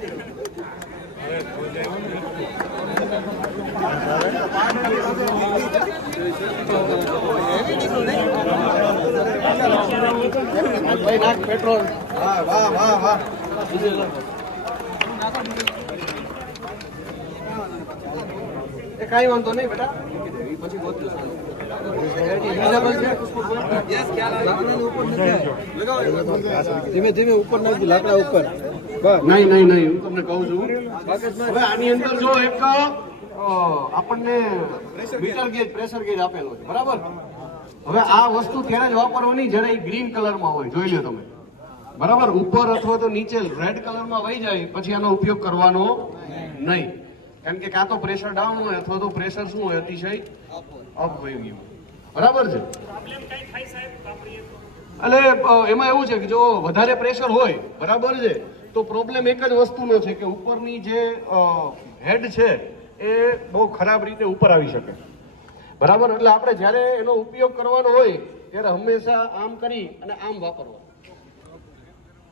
ભાઈ નાખ પેટ્રોલ. વાહ વાહ વાહ વાહ. એ કાંઈ વાંધો નહીં બેટા, પછી ગોતજો. ધીમે ધીમે ઉપર નાખી લાકડા ઉપર. નહીં નહીં નહીં, હું તમને કહું છું. હવે આની અંદર જો એક આપણને મીટર ગેજ, પ્રેશર ગેજ આપેલો છે, બરાબર. હવે આ વસ્તુ ત્યારે જ વાપરવાની જ્યારે એ ગ્રીન કલરમાં હોય. જોઈ લો તમે, બરાબર. ઉપર અથવા તો નીચે રેડ કલરમાં વહી જાય પછી આનો ઉપયોગ કરવાનો નહીં. કારણ કે કાં તો પ્રેશર ડાઉન હોય અથવા તો પ્રેશર શું હોય, અતિશય અપ વહી ગયું. બરાબર છે. એટલે એમાં એવું છે કે જો વધારે પ્રેશર હોય, બરાબર છે, તો પ્રોબ્લેમ એક જ વસ્તુનો છે કે ઉપરની જે હેડ છે એ બહુ ખરાબ રીતે ઉપર આવી શકે. બરાબર. એટલે આપણે જ્યારે એનો ઉપયોગ કરવાનો હોય ત્યારે હંમેશા આમ કરી અને આમ વાપરવાનું.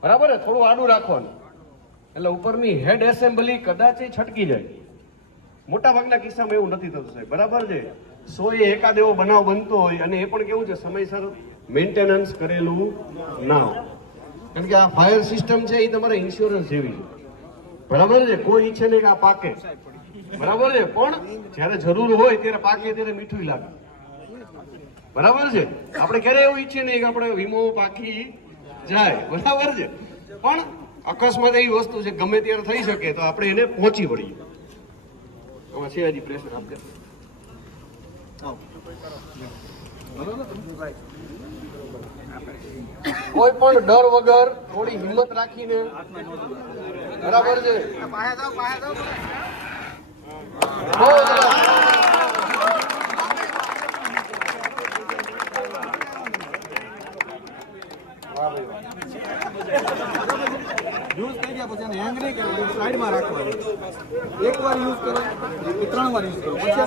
બરાબર. થોડું આડું રાખવાનું એટલે ઉપરની હેડ એસેમ્બલી કદાચ છટકી જાય. મોટા ભાગના કિસ્સામાં એવું નથી થતું સાહેબ. બરાબર છે. 100 એકાદ એવો બનાવ બનતો હોય અને એ પણ કેવું છે, સમયસર મેન્ટેનન્સ કરેલું ના હોય. કારણ કે આ ફાયર સિસ્ટમ છે એ તમારે ઇન્સ્યોરન્સ જેવી છે. બરાબર છે. કોઈ ઈચ્છે નહીં કે આ પાકે, બરાબર છે, પણ જ્યારે જરૂર હોય ત્યારે પાકે ત્યારે મીઠું લાગે. બરાબર છે. આપણે ક્યારે એવું ઈચ્છીએ નહીં કે આપણે વીમો પાકી જાય. બરાબર છે. પણ અકસ્માત એવી વસ્તુ છે ગમે ત્યારે થઈ શકે, તો આપણે એને પહોંચી વળીએ. આમાં છે હજી પ્રેશર આપજે. કોઈ પણ ડર વગર થોડી હિંમત રાખીને, બરાબર છે. યુઝ થઈ ગયા પછી હેંગ નહીં કરવું, સાઈડમાં રાખવાનું. એકવાર યુઝ કરો, 3 વાર યુઝ કરો, પછી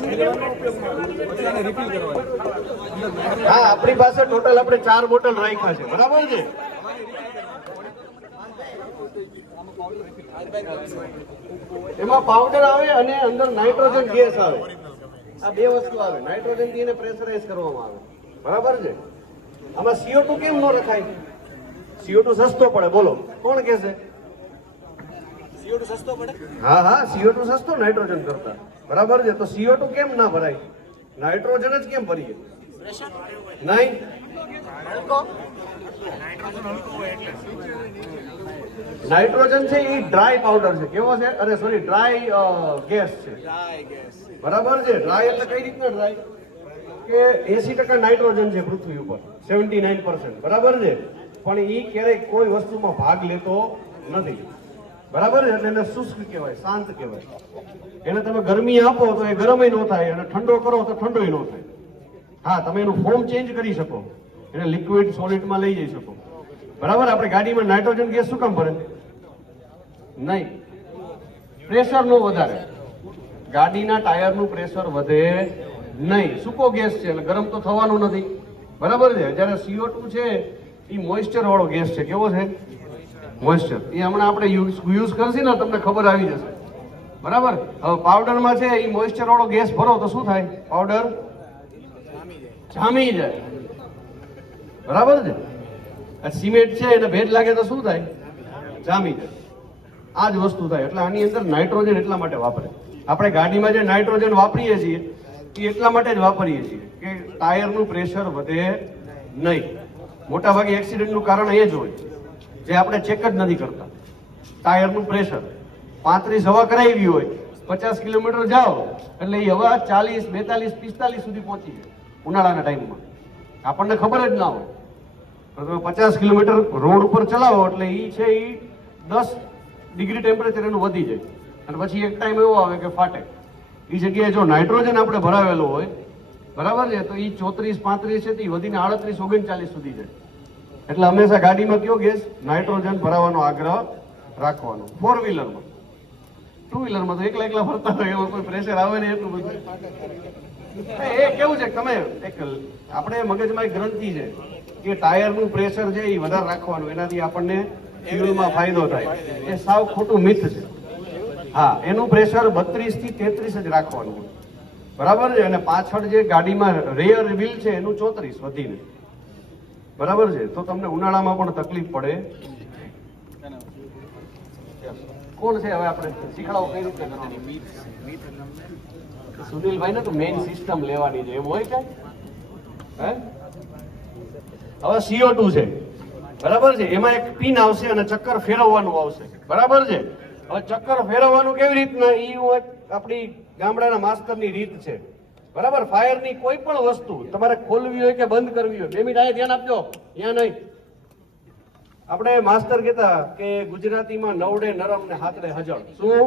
આને રિફિલ કરવાનું. હા, આપણી પાસે ટોટલ આપણે 4 બોટલ રાખ્યા છે. બરાબર છે. એમાં પાવડર આવે અને અંદર નાઇટ્રોજન ગેસ આવે. આ બે વસ્તુ આવે. નાઇટ્રોજન થી એને પ્રેશરાઇઝ કરવામાં આવે. બરાબર છે. આમાં CO2 કેમ ન રખાય? CO2 સસ્તો પડે. બોલો કોણ કહેશે? CO2 સસ્તો પડે? હા હા, CO2 સસ્તો નાઇટ્રોજન કરતા. બરાબર છે. તો CO2 કેમ ના ભરાય? નાઇટ્રોજન જ કેમ ભરીએ? નહીં, નાઇટ્રોજન છે એ ડ્રાય પાવડર છે. કેવો છે? અરે સોરી, ડ્રાય ગેસ છે. બરાબર છે. ડ્રાય એટલે કઈ રીતના ડ્રાય? કે 80% નાઇટ્રોજન છે પૃથ્વી ઉપર, 79%. બરાબર છે. પણ એ ક્યારેય કોઈ વસ્તુમાં ભાગ લેતો નથી. બરાબર છે. એટલે એને શુષ્ક કહેવાય, શાંત કહેવાય. એને તમે ગરમી આપો તો એ ગરમય ન થાય, અને ઠંડો કરો તો ઠંડોય ન થાય. હા, તમે એનું ફોર્મ ચેન્જ કરી શકો, એને લિક્વિડ સોલિડમાં લઈ જઈ શકો. બરાબર. આપણે ગાડીમાં નાઇટ્રોજન ગેસ શું કામ ભરે? નહીં, પ્રેશર નો વધારે. ગાડીના ટાયરનું પ્રેશર વધે નહીં. સૂકો ગેસ છે એટલે ગરમ તો થવાનું નથી. બરાબર છે. જ્યારે CO2 છે એ મોઇસ્ચર વાળો ગેસ છે. કેવો છે? મોઇસ્ચર. એ હમણાં આપણે યુઝ કરશે ને તમને ખબર આવી જશે. બરાબર. હવે પાવડરમાં છે એ મોઇસ્ચર વાળો ગેસ ભરો તો શું થાય? પાવડર જામી જાય. બરાબર છે. આ સિમેન્ટ છે એને ભેજ લાગે તો શું થાય? જામી જાય. આ જ વસ્તુ થાય. એટલે આની અંદર નાઇટ્રોજન એટલા માટે વાપરે. આપણે ગાડીમાં જે નાઇટ્રોજન વાપરીએ છીએ એ એટલા માટે જ વાપરીએ છીએ કે ટાયરનું પ્રેશર વધે નહીં. મોટા ભાગે એક્સિડન્ટનું કારણ એ જ હોય જે આપણે ચેક જ નથી કરતા. ટાયરનું પ્રેશર 35 હવા કરાવી હોય, 50 કિલોમીટર જાઓ એટલે એ હવા 40, 42, 45 સુધી પહોંચી જાય ઉનાળાના ટાઈમમાં. આપણને ખબર જ ના હોય. તો તમે 50 કિલોમીટર રોડ ઉપર ચલાવો એટલે એ છે એ 10 ડિગ્રી ટેમ્પરેચર એનું વધી જાય. અને પછી એક ટાઈમ એવો આવે કે ફાટે. એ જગ્યાએ જો નાઇટ્રોજન આપણે ભરાવેલું હોય, બરાબર છે, તો એ 34-35 છે તે વધીને 38-39 સુધી જાય. એટલે હંમેશા ગાડીમાં કયો ગેસ નાઇટ્રોજન ભરાવાનો આગ્રહ રાખવાનો. 4 વ્હીલરમાં, 2 વ્હીલરમાં તો એકલા ફરતા હોય એમાં કોઈ પ્રેશર આવે નહીં એટલું બધું. એ કેવું છે તમે એક આપણે મગજમાં એક ગ્રંથિ છે કે ટાયરનું પ્રેશર છે એ વધારે રાખવાનું, એનાથી આપણને ફ્યુલમાં ફાયદો થાય. એ સાવ ખોટું મિથ છે. હા, એનું પ્રેશર 32 થી 33 જ રાખવાનું, બરાબર છે. અને પાછળ જે ગાડીમાં રેયર વ્હીલ છે એનું 34 વધીને, બરાબર છે. તો તમને ઉનાળામાં પણ તકલીફ પડે. કોણ છે હવે આપણે શીખડાવો કઈ રીતે કરવાનું? સુનિલભાઈ ને તો મેઇન સિસ્ટમ લેવાની છે, એમ હોય કે હે? હવે CO2 છે, બરાબર છે, એમાં એક પિન આવશે અને ચક્કર ફેરવવાનું આવશે, બરાબર છે. હવે ચક્કર ફેરવવાનું કેવી રીતના, એ આપણી ગામડાના માસ્ટરની રીત છે, બરાબર. ફાયરની કોઈ પણ વસ્તુ તમારે ખોલવી હોય કે બંધ કરવી હોય, 2 મિનિટ અહીંયા ધ્યાન આપજો, ત્યાં નહીં. આપણે માસ્ટર કહેતા કે ગુજરાતીમાં નવડે નરમ ને હાથડે હજળ. શું?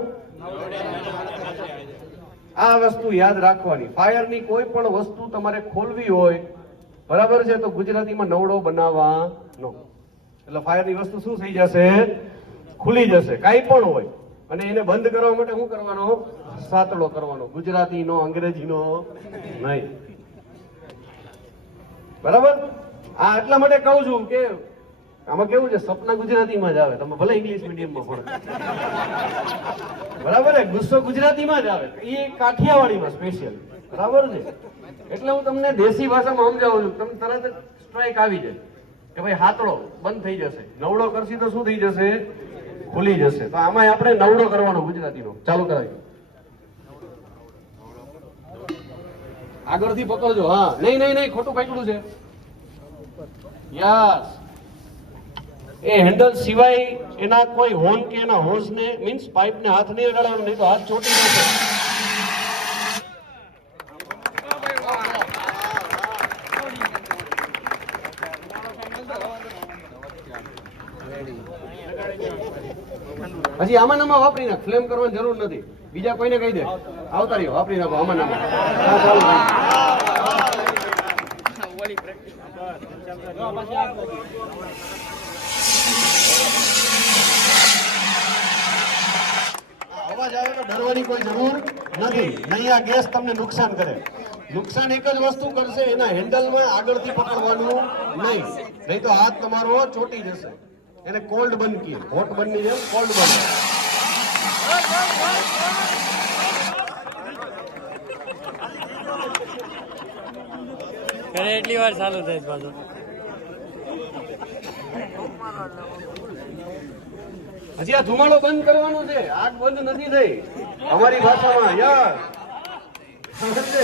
આ વસ્તુ યાદ રાખવાની. ફાયરની કોઈ પણ વસ્તુ તમારે ખોલવી હોય, બરાબર છે, તો ગુજરાતીમાં નવડો બનાવવાનો. એટલે ફાયરની વસ્તુ શું થઈ જશે? ખુલી જશે, કાંઈ પણ હોય. અને એને બંધ કરવા માટે શું કરવાનો? સાતડો કરવાનો. ગુજરાતીનો, અંગ્રેજીનો નહીં, બરાબર. આ એટલા માટે કહું છું કે આમાં કેવું છે, સપના ગુજરાતીમાં જ આવે, તમે ભલે ઇંગ્લિશ મીડિયમમાં ભણો, બરાબર. ગુસ્સો ગુજરાતીમાં જ આવે, એ કાઠિયાવાડીમાં સ્પેશિયલ, બરાબર છે. એટલે હું તમને દેશી ભાષામાં સમજાવું છું, તમને તરત જ સ્ટ્રાઇક આવી જાય કે ભાઈ હાથડો બંધ થઈ જશે, નવડો કરશી તો શું થઈ જશે? ખુલી જશે. તો આમાં આપણે નવડો કરવાનો ગુજરાતીનો. ચાલુ કરાવી, આગળથી પકડજો. હા, નહીં, ખોટું પકડ્યું છે. યસ. એ હેન્ડલ સિવાય એના કોઈ હોર્ન કે એના હોઝને મીન્સ પાઇપને હાથ નહીં અડાડવાનો, નહીં તો હાથ ચોટી જશે. હજી આમાં નામાં વાપરી નાખ, ફ્લેમ કરવાની જરૂર નથી. બીજા કોઈને કહી દે આવતા રહ્યો, વાપરી નાખો આમાં નામાં. અવાજ આવે તો ડરવાની કોઈ જરૂર નથી. નહીં, આ ગેસ તમને નુકસાન કરે. નુકસાન એક જ વસ્તુ કરશે, એના હેન્ડલમાં આગળથી પકડવાનું નહીં, નહીં તો હાથ તમારો ચોટી જશે. એને કોલ્ડ બન કીએ, હોટ બનની જેમ કોલ્ડ બન. એટલી વાર ચાલુ થાય પાછું. હજી આ ધુમાડો બંધ કરવાનો છે, આગ બંધ નથી થઈ અમારી ભાષામાં. યાર સમજે?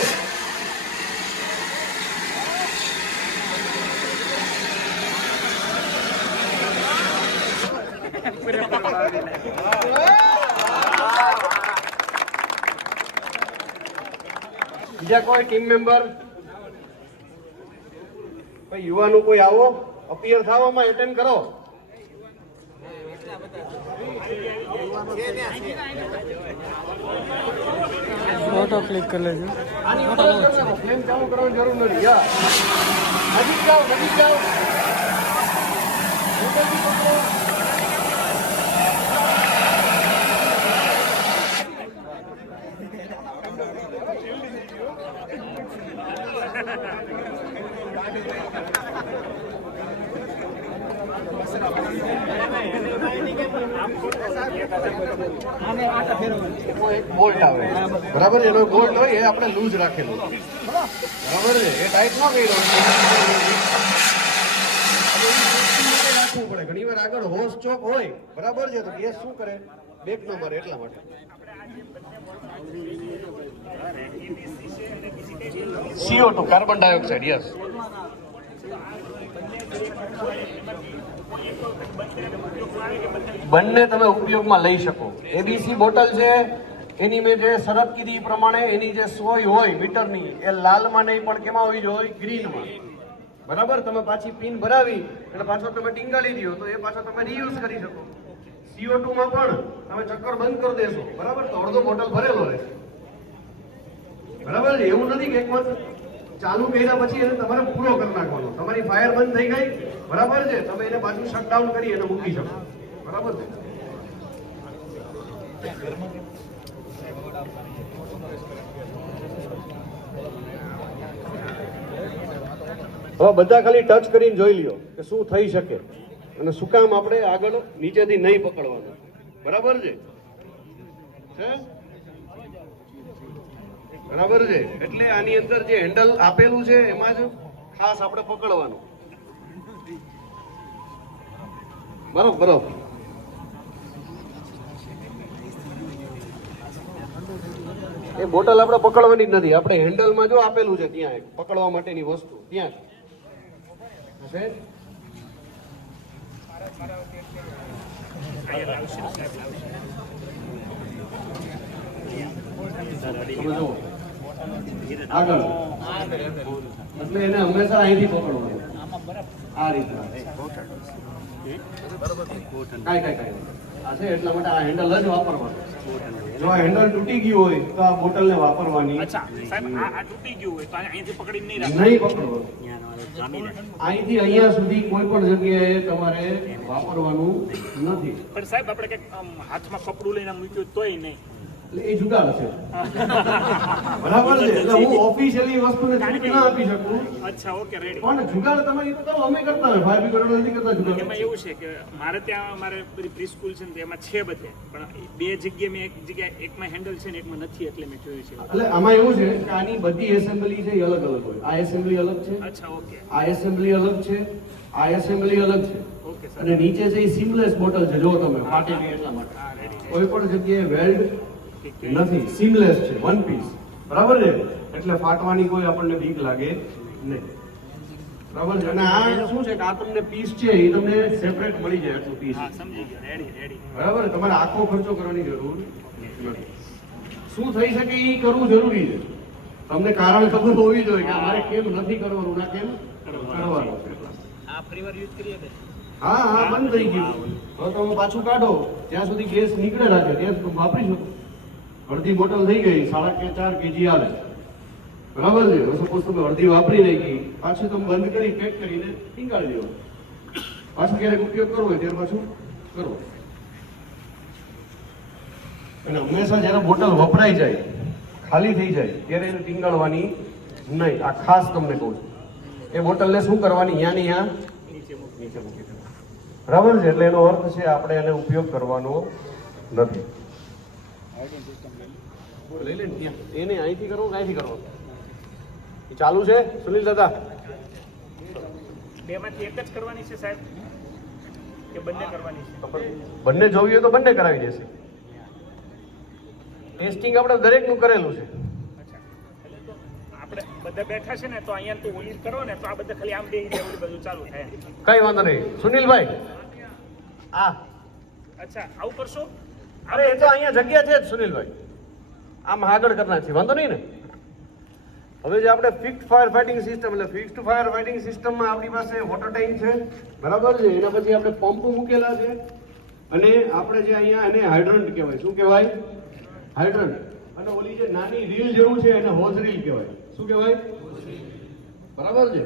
બીજા કોઈ ટીમ મેમ્બર, યુવાનો કોઈ આવો, અપિયર થવામાં એટેન્ડ કરો. ફોટો ક્લિક કરી લેજો. ફ્લેમ ચાલુ કરવાની જરૂર નથી. યાર નજીક જાઓ, નજીક જાઓ. બોલ્ટ આવે, બરાબર. એનો બોલ્ટ હોય એ આપણે લૂઝ રાખેલું, બરાબર છે. એ ટાઈટ ન કર્યો રાખવું પડે. ઘણી વાર આગળ હોસ ચોક હોય, બરાબર છે, તો ગેસ શું કરે? બેક ન મારે, એટલા માટે. CO2 carbon dioxide. યસ. બંને તમે ઉપયોગમાં લઈ શકો. ABC બોટલ છે, એની મેં જે શરત કીધી પ્રમાણે એની જે સોય હોય મીટરની એ લાલમાં નહીં પણ કેમાં હોવી જોઈએ? ગ્રીનમાં, બરાબર. તમે પાછી પિન ભરાવી એટલે પાછો તમે ટીંગાળી દો તો એ પાછો તમે રીયુઝ કરી શકો. CO2 માં પણ તમે ચક્કર બંધ કરી દેશો બરાબર તો અડધો બોટલ ભરેલો રહેશે બરાબર છે એવું નથી કે એક વખત ચાલુ કર્યા પછી એને તમારે પૂરો કરી નાખવાનો તમારી ફાયર બંધ થઈ ગઈ બરાબર છે તમે એને પાછું શટડાઉન કરી એને મૂકી શકો બરાબર છે હવે બધા ખાલી ટચ કરીને જોઈ લ્યો કે શું થઈ શકે અને શું કામ આપણે આગળ નીચેથી નહીં પકડવાનું બરાબર છે બરાબર છે એટલે આની અંદર જે હેન્ડલ આપેલું છે એમાં જ ખાસ આપણે પકડવાનું બરોબર એ બોટલ આપણે પકડવાની જ નથી આપણે હેન્ડલમાં જો આપેલું છે ત્યાં એક પકડવા માટેની વસ્તુ ત્યાં હશે આગળ એટલે એને હંમેશા અહીંથી પકડવાનું આ રીતના કાંઈ આ છે એટલા માટે આ હેન્ડલ જ વાપરવાનું જો આ હેન્ડલ તૂટી ગયું હોય તો આ બોટલને વાપરવાની અચ્છા સાહેબ આ તૂટી ગયું હોય તો અહીંથી પકડીને નહીં નહીં પકડવાનું અહીંથી અહીંયા સુધી કોઈ પણ જગ્યાએ તમારે વાપરવાનું નથી પણ સાહેબ આપણે કંઈક હાથમાં કપડું લઈને મૂક્યું તોય નહીં એટલે એ જુગાડ છે બરાબર છે એટલે હું ઓફિશિયલી વસ્તુને છૂટ ના આપી શકું અચ્છા ઓકે રેડી પણ જુગાડ તમે એ તો અમે કરતા હોય ફાયર બ્રિગેડ નથી કરતા જુગાડ એમાં એવું છે કે મારે ત્યાં મારે બધી પ્રી સ્કૂલ છે ને તો એમાં છે બધે પણ બે જગ્યાએ મેં એક જગ્યાએ એકમાં હેન્ડલ છે ને એકમાં નથી એટલે મેં જોયું છે એટલે આમાં એવું છે કે આની બધી એસેમ્બલી છે એ અલગ અલગ હોય આ એસેમ્બલી અલગ છે અચ્છા ઓકે આ એસેમ્બલી અલગ છે આ એસેમ્બલી અલગ છે ઓકે સર અને નીચે છે એ સીમલેસ બોટલ છે જો તમે ફાટેલી એટલા માટે કોઈ પણ જગ્યાએ વેલ્ડ નથી સીમલેસ છે વન પીસ બરાબર છે એટલે ફાટવાની કોઈ આપણને બીક લાગે નહીં બરાબર છે અને આ શું છે કે આ તમને પીસ છે એ તમને સેપરેટ મળી જાય આટલું પીસ હા સમજી ગયો રેડી રેડી બરાબર તમારે આખો ખર્ચો કરવાની જરૂર નથી શું થઈ શકે એ કરવું જરૂરી છે તમને કારણ ખબર હોવી જોઈએ કે મારે કેમ નથી કરવાનું ના કેમ કરવાનું છે આ ફરીવાર યુઝ કરીએ કે હા હા બંધ થઈ ગયું હવે તમે પાછું કાઢો જ્યાં સુધી ગેસ નીકળે રાખે ત્યાં સુધી વાપરી શકો અડધી બોટલ થઈ ગઈ 4.5 kg હાલે બરાબર છે સપોઝ તમે અડધી વાપરી નાખી પાછું તમે બંધ કરી પેક કરીને ટીંગાળી દેવો પાછું ક્યારેક ઉપયોગ કરવો હોય ત્યારે પાછું કરો અને હંમેશા જ્યારે બોટલ વપરાઈ જાય ખાલી થઈ જાય ત્યારે એને ટીંગાળવાની નહીં આ ખાસ તમને કહું છું એ બોટલને શું કરવાની યાની યા નીચે મૂકી દેવાની બરાબર છે એટલે એનો અર્થ છે આપણે એને ઉપયોગ કરવાનો નથી લઈ લે ને ત્યાં એને અહીંથી કરવું કે અહીંથી કરવું એ ચાલુ છે સુનિલ દાદા બેમાંથી એક જ કરવાની છે સાહેબ કે બંને કરવાની છે બંને જોવી હોય તો બંને કરાવી દેશે ટેસ્ટિંગ આપણે દરેકનું કરેલું છે અચ્છા આપણે બધા બેઠા છે ને તો અહીંયા તો ઓલી કરો ને તો આ બધા ખાલી આમ બેસી જાય ઓલી બધું ચાલુ થાય કઈ વાંધો નહીં સુનિલભાઈ આ અચ્છા આવું કરશો અરે એ તો અહીંયા જગ્યા છે જ સુનિલભાઈ આમ આગળ કરનાર છે વાંધો નહીં ને હવે જે આપણે ફિક્સ્ડ ફાયર ફાઇટિંગ સિસ્ટમ એટલે ફિક્સ્ડ ફાયર ફાઇટિંગ સિસ્ટમમાં આપણી પાસે વોટર ટેન્ક છે બરાબર છે એના પછી આપણે પંપ મૂકેલા છે અને આપણે જે અહીંયા એને હાઇડ્રન્ટ કહેવાય શું કહેવાય હાઇડ્રન્ટ અને ઓલી જે નાની રીલ જેવું છે એને હોઝ રીલ કહેવાય શું કહેવાય બરાબર છે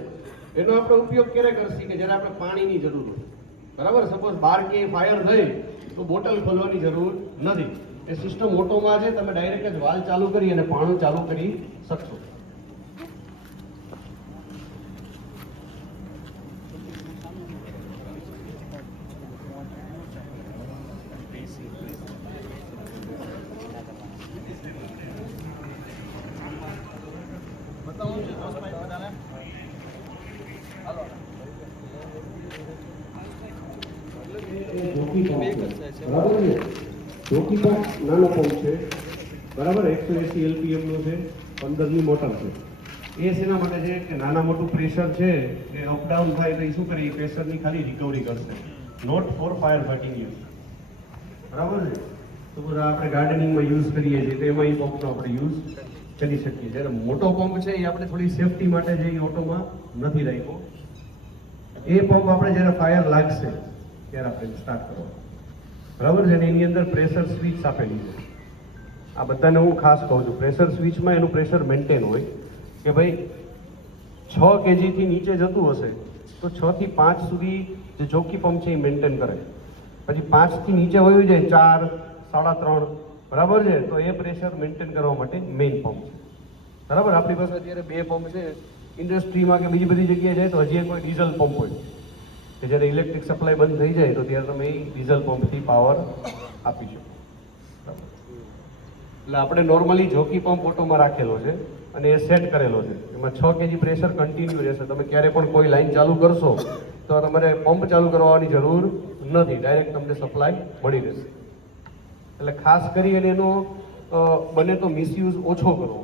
એનો આપણે ઉપયોગ ક્યારે કરશી કે જ્યારે આપણે પાણીની જરૂર હોય બરાબર સપોઝ બહાર ક્યાંય ફાયર થઈ તો બોટલ ખોલવાની જરૂર નથી એ સિસ્ટમ ઓટોમાં છે તમે ડાયરેક્ટ જ વાલ ચાલુ કરી અને પાણી ચાલુ કરી શકશો બરાબર છે જોકી પંપ નાનો પંપ છે બરાબર 180 LPM નો છે 15 ની મોટર છે એ શેના માટે છે કે નાના મોટું પ્રેશર છે એ અપડાઉન થાય તો એ શું કરે એ પ્રેશરની ખાલી રિકવરી કરશે note for fire fighting use બરાબર છે તો બધા આપણે ગાર્ડનિંગમાં યુઝ કરીએ છીએ તો એમાં એ પંપનો આપણે યુઝ કરી શકીએ જ્યારે મોટો પંપ છે એ આપણે થોડી સેફટી માટે જે એ ઓટોમાં નથી રાખ્યો એ પંપ આપણે જ્યારે ફાયર લાગશે ત્યારે આપણે સ્ટાર્ટ કરવાનું બરાબર છે, અને એની અંદર પ્રેશર સ્વિચ આપેલી છે. આ બધાને હું ખાસ કહું છું, પ્રેશર સ્વિચમાં એનું પ્રેશર મેન્ટેન હોય કે ભાઈ 6 kgથી નીચે જતું હશે તો 6 થી 5 સુધી જે જોકી પંપ છે એ મેન્ટેન કરે. પછી 5 થી નીચે વયું જાય 4, 3.5, બરાબર છે, તો એ પ્રેશર મેન્ટેન કરવા માટે મેઇન પંપ છે. બરાબર, આપણી પાસે અત્યારે 2 પંપ છે. ઇન્ડસ્ટ્રીમાં કે બીજી બધી જગ્યાએ જાય તો હજી કોઈ ડીઝલ પંપ હોય કે જ્યારે ઇલેક્ટ્રિક સપ્લાય બંધ થઈ જાય તો ત્યારે તમે એ ડીઝલ પંપથી પાવર આપી શકો. એટલે આપણે નોર્મલી જોકી પંપ ઓટોમાં રાખેલો છે અને એ સેટ કરેલો છે. એમાં 6 kg પ્રેશર કન્ટિન્યુ રહેશે. તમે ક્યારે પણ કોઈ લાઈન ચાલુ કરશો તો તમારે પંપ ચાલુ કરવાની જરૂર નથી, ડાયરેક્ટ તમને સપ્લાય મળી રહેશે. એટલે ખાસ કરી અને એનો બને તો મિસયુઝ ઓછો કરવો.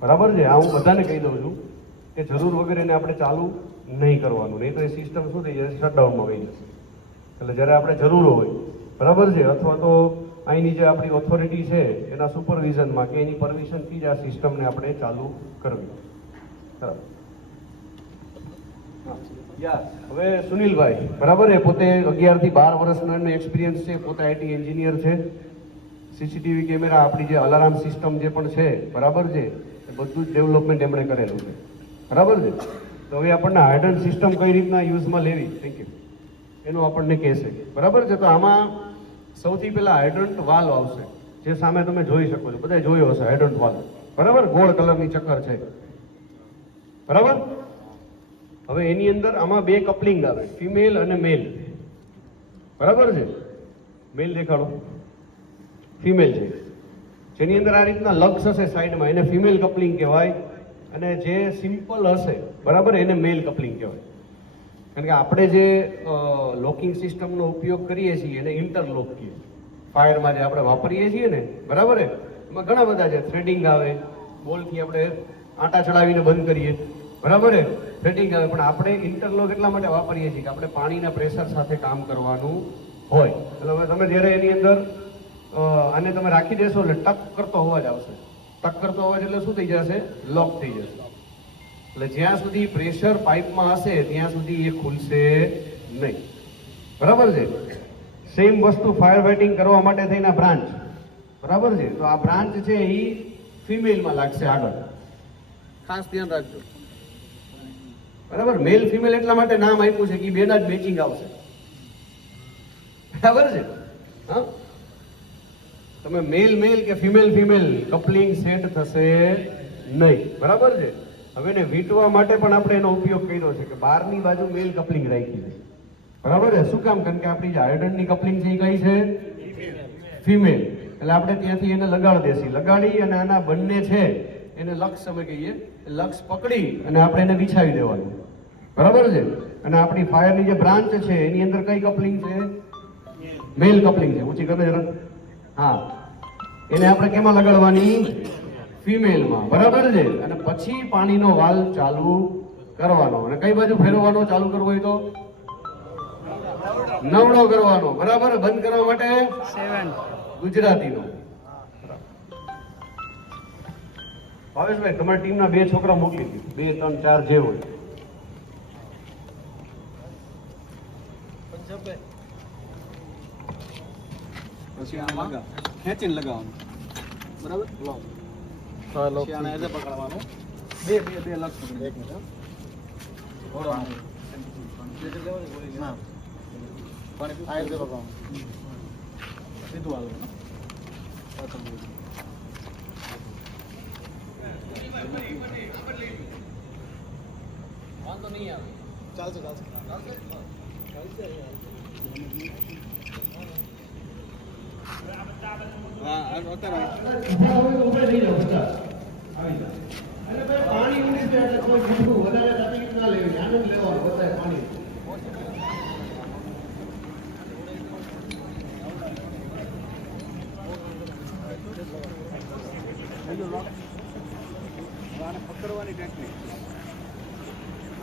બરાબર છે, આ હું બધાને કહી દઉં છું કે જરૂર વગર એને આપણે ચાલુ નહીં કરવાનું, નહીં તો એ સિસ્ટમ શું થઈ જશે, શટડાઉનમાં વહી જશે. એટલે જ્યારે આપણે જરૂર હોય, બરાબર છે, અથવા તો અહીંની જે આપણી ઓથોરિટી છે એના સુપરવિઝનમાં કે એની પરમિશનથી જ આ સિસ્ટમને આપણે ચાલુ કરવી. બરાબર. હવે સુનિલભાઈ, બરાબર, એ પોતે 11 થી 12 વર્ષનો એનો એક્સપિરિયન્સ છે, પોતે આઈટી એન્જિનિયર છે. સીસીટીવી કેમેરા, આપણી જે અલાર્મ સિસ્ટમ જે પણ છે, બરાબર છે, એ બધું જ ડેવલપમેન્ટ એમણે કરેલું છે. બરાબર છે. તો હવે આપણને હાઇડ્રન્ટ સિસ્ટમ કઈ રીતના યુઝમાં લેવી, થેન્ક યુ, એનું આપણને કહેશે. બરાબર છે. તો આમાં સૌથી પહેલા હાઇડ્રન્ટ વાલ્વ આવશે, જે સામે તમે જોઈ શકો છો, બધાએ જોયો હશે હાઇડ્રન્ટ વાલ્વ. બરાબર, ગોળ કલરની ચક્કર છે. બરાબર. હવે એની અંદર આમાં 2 કપલિંગ આવે, ફિમેલ અને મેલ. બરાબર છે. મેલ દેખાડો, ફિમેલ છે. જેની અંદર આ રીતના લગ્સ હશે સાઈડમાં, એને ફિમેલ કપલિંગ કહેવાય. અને જે સિમ્પલ હશે, બરાબર, એને મેલ કપલિંગ કહેવાય. કારણ કે આપણે જે લોકિંગ સિસ્ટમનો ઉપયોગ કરીએ છીએ એને ઇન્ટરલોક કહીએ. ફાયરમાં જે આપણે વાપરીએ છીએ ને, બરાબર, એમાં ઘણા બધા છે. થ્રેડિંગ આવે, બોલથી આપણે આટા ચડાવીને બંધ કરીએ, બરાબર, થ્રેડિંગ આવે. પણ આપણે ઇન્ટરલોક એટલા માટે વાપરીએ છીએ કે આપણે પાણીના પ્રેશર સાથે કામ કરવાનું હોય. એટલે હવે તમે જ્યારે એની અંદર આને તમે રાખી દેશો એટલે ટક કરતો અવાજ આવશે. ટક કરતો અવાજ એટલે શું થઈ જશે, લોક થઈ જશે. એટલે જ્યાં સુધી પ્રેશર પાઇપમાં હશે ત્યાં સુધી એ ખુલશે નહીં. બરાબર છે. સેમ વસ્તુ ફાયર ફાઇટિંગ કરવા માટે થઈને બ્રાન્ચ, બરાબર છે, તો આ બ્રાન્ચ છે એ ફિમેલમાં લાગશે આગળ, ખાસ ધ્યાન રાખજો. બરાબર, મેલ ફિમેલ એટલા માટે નામ આપ્યું છે કે બેના જ મેચિંગ આવશે. બરાબર છે. હા, તમે મેલ મેલ કે ફિમેલ ફિમેલ કપલિંગ સેટ થશે નહીં. બરાબર છે. હવે એને વીંટવા માટે પણ આપણે એનો ઉપયોગ કર્યો છે કે બહારની બાજુ મેલ કપલિંગ રાખી છે. બરાબર છે. શું કામ? કારણ કે આપણી જે હાઇડ્રન્ટની કપલિંગ છે એ કઈ છે, ફિમેલ. એટલે આપણે ત્યાંથી એને લગાડી દેશી, લગાડી અને આના બંને છે એને લક્ષ અમે કહીએ, લક્ષ પકડી અને આપણે એને બિછાવી દેવાનું. બરાબર છે. અને આપણી ફાયરની જે બ્રાન્ચ છે એની અંદર કઈ કપલિંગ છે, મેલ કપલિંગ છે. ઊંચી કરે જરા. હા, એને આપણે કેમાં લગાડવાની, ફિમેલમાં. બરાબર છે. અને પછી પાણીનો વાલ્વ ચાલુ કરવાનો. અને કઈ બાજુ ફેરવવાનો ચાલુ કરવો હોય તો નવડો કરવાનો. બરાબર. બંધ કરવા માટે 7 ગુજરાતીનો. ભાવેશભાઈ, તમારી ટીમના 2 છોકરા મોકલી દીધું, 2, 3, 4 જે હોય. પછી આમાં ખેંચીને લગાવવાનું. બરાબર, પછી આને એઝે પકડવાનું. બે લક્ષ પકડી. એક મિનિટ. ના, પાણી આ એઝે પકડવાનું. સીધું હાલવાનું. વાંધો નહીં આવે. ચાલશે. હા, અત્યારે પાણી ઉડે એટલે કોઈ મોટું વધારે તકલીફ ના લેવી, આનંદ લેવાનો વધારે પાણી. પકડવાની ટેકનિક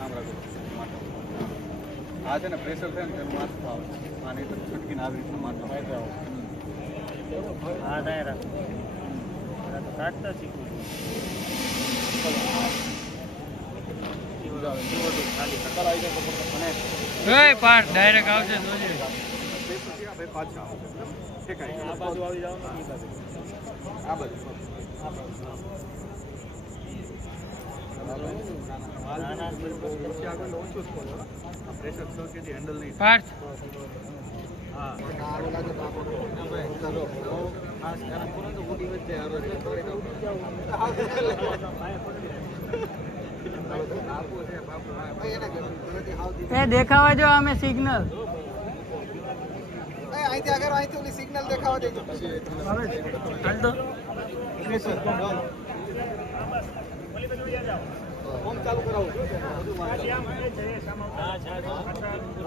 આમ રાખો. આ છે ને પ્રેશર થાય ને તેનું માથું આવે. આ નહીં તો છટકીને આવી રીતનું માથું આવે. હા ડાયરા કાઢતા શીખવું. પાર્ટ ડાયરેક્ટ આવશે પાછા ઠેકાય આ બાજુ આવી જવાનું એ બાજુ આ બાજુ પછી આગળ ઓછું જ પડે આ પ્રેશર 6 kg હેન્ડલ નહીં પાર્થ હા ખાસ ધ્યાન પૂરો તો ઉડી વચ્ચે આરો છે એ દેખાવા જો અમે સિગ્નલ અહીંથી આગળ અહીંથી ઓલી સિગ્નલ દેખાવા દેજો હાલ તો ફોર્મ ચાલુ કરાવો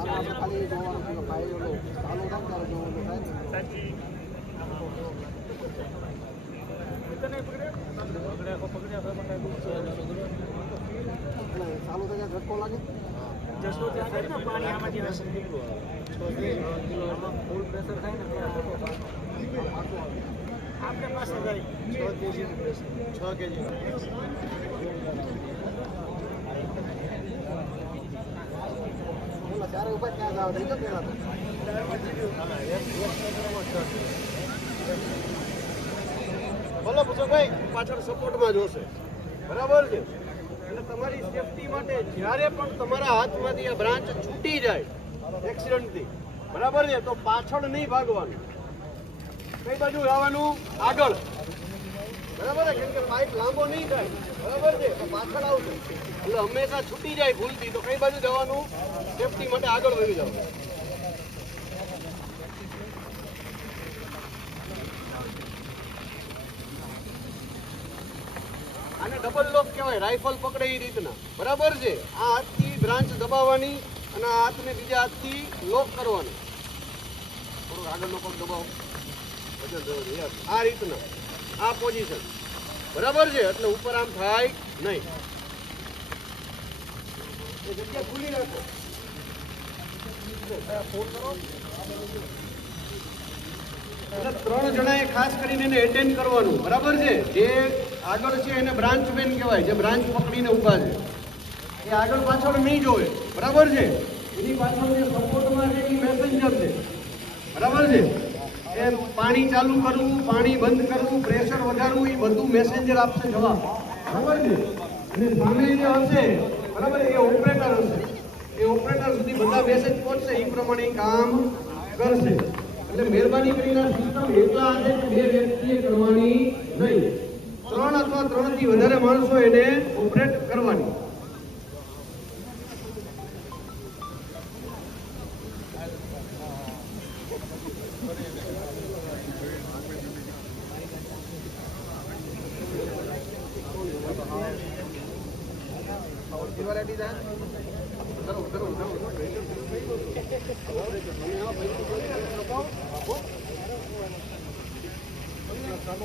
ખાલી ખાલી જોવાનું ફાઇલ ચાલુ થાય ત્યારે જોવાનું થાય સાચી ચાલુ થઈ જાય ઝટકો લાગે પાણી આમાંથી હશે ફૂલ પ્રેશર થાય ને ત્યારે ઝટકો થાય આપણે પાસે જાય 6 kg બોલા ચારે ઉપર ક્યાં જાવ થઈ ગયો પેલા ભલે ભૂષણભાઈ પાછળ સપોર્ટમાં જોશે બરાબર છે અને તમારી સેફટી માટે જ્યારે પણ તમારા હાથમાંથી આ બ્રાન્ચ છૂટી જાય એક્સિડન્ટથી બરાબર છે તો પાછળ નહીં ભાગવાનું કઈ બાજુ આવવાનું આગળ બરાબર છે કેમ કે પાઇપ લાંબો નહીં થાય બરાબર છે તો પાછળ આવશે એટલે હંમેશા છૂટી જાય ભૂલથી તો કઈ બાજુ જવાનું સેફટી માટે આગળ વહી જવાનું આને ડબલ લોક કહેવાય રાઇફલ પકડે એ રીતના બરાબર છે આ હાથથી બ્રાન્ચ દબાવવાની અને આ હાથને બીજા હાથથી લોક કરવાનું થોડું આગળનો પગ દબાવો વજન જવા દે. આ રીતના આ પોઝિશન બરાબર છે એટલે ઉપર આમ થાય નહીં એ જગ્યા ખુલ્લી રાખો ફોન કરો એટલે 3 જણાએ ખાસ કરીને એને એટેન્ડ કરવાનું બરાબર છે જે આગળ છે એને બ્રાન્ચ મેન કહેવાય જે બ્રાન્ચ પકડીને ઊભા છે એ આગળ પાછળ નહીં જોવે બરાબર છે એની પાછળ જે સપોર્ટમાં છે એ મેસેન્જર છે બરાબર છે એ પાણી ચાલુ કરવું પાણી બંધ કરવું પ્રેશર વધારવું એ બધું મેસેન્જર આપશે જવાબ બરાબર છે અને સામે જે હશે બરાબર એ ઓપરેટર હશે એ ઓપરેટર સુધી બધા મેસેજ પહોંચશે એ પ્રમાણે કામ કરશે એટલે મહેરબાની કરીને સિસ્ટમ એટલા હશે કે 2 વ્યક્તિએ કરવાની નહીં 3 અથવા 3 થી વધારે માણસો એને ઓપરેટ કરવાની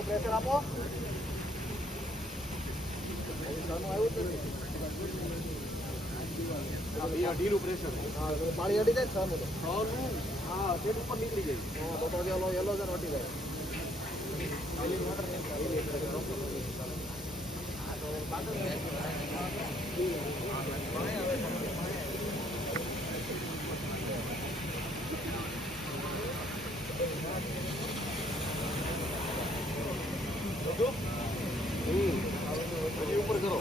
પ્રેશર આપો ઢીલું પ્રેશર પાણી અડી જાય છનું હા સેટ ઉપર નીકળી જાય તો યલો જર હટી જાય ઉપર કરો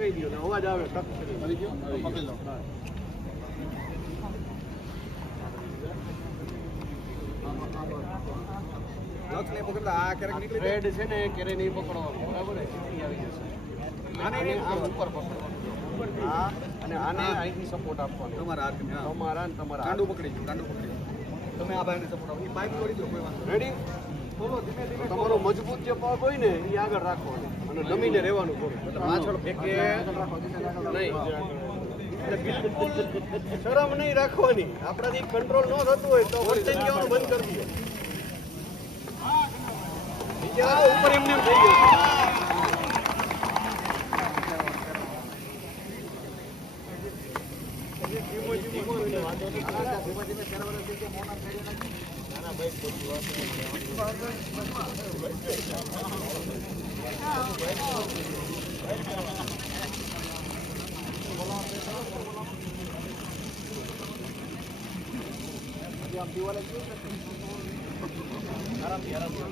કહી દો અવાજ આવે ટક કરી ગયો પકડી લો લક્ષને પકડતા આ ક્યારેક નીકળી રેડ છે ને ક્યારે નહીં પકડવાનું બરાબર ને સીધી આવી જશે આને આમ ઉપર પકડવાનું હા અને આને અહીંથી સપોર્ટ આપવાનો તમારા ને તમારા ગાંડું પકડી ગયું તમે આ ભાઈને સપોર્ટ આપો એ પાઇપ છોડી દો કોઈ વાંધો રેડી તમારો મજબૂત જે પગ હોય ને એ આગળ રાખવાનો અને નમીને રહેવાનું થોડું પાછળ ફેંકે નહીં. શરમ નહીં રાખવાની. આપણાથી કંટ્રોલ ન થતું હોય તો વર્તન કહેવાનું બંધ કરી દઈએ. નીચે આવો, ઉપર એમને એમ થઈ ગયું.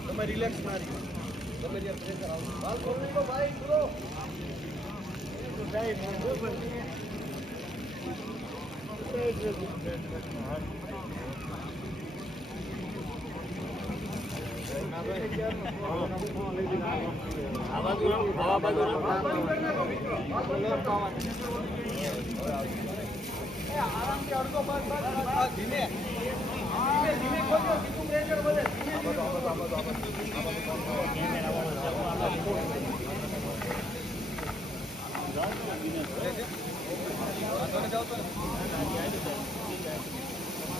તમે રિલેક્સ ના રહ્યો. તમે જ્યારે પ્રેશર આવશે બાલ ખોલ નહીં લો ભાઈ, ખોલો.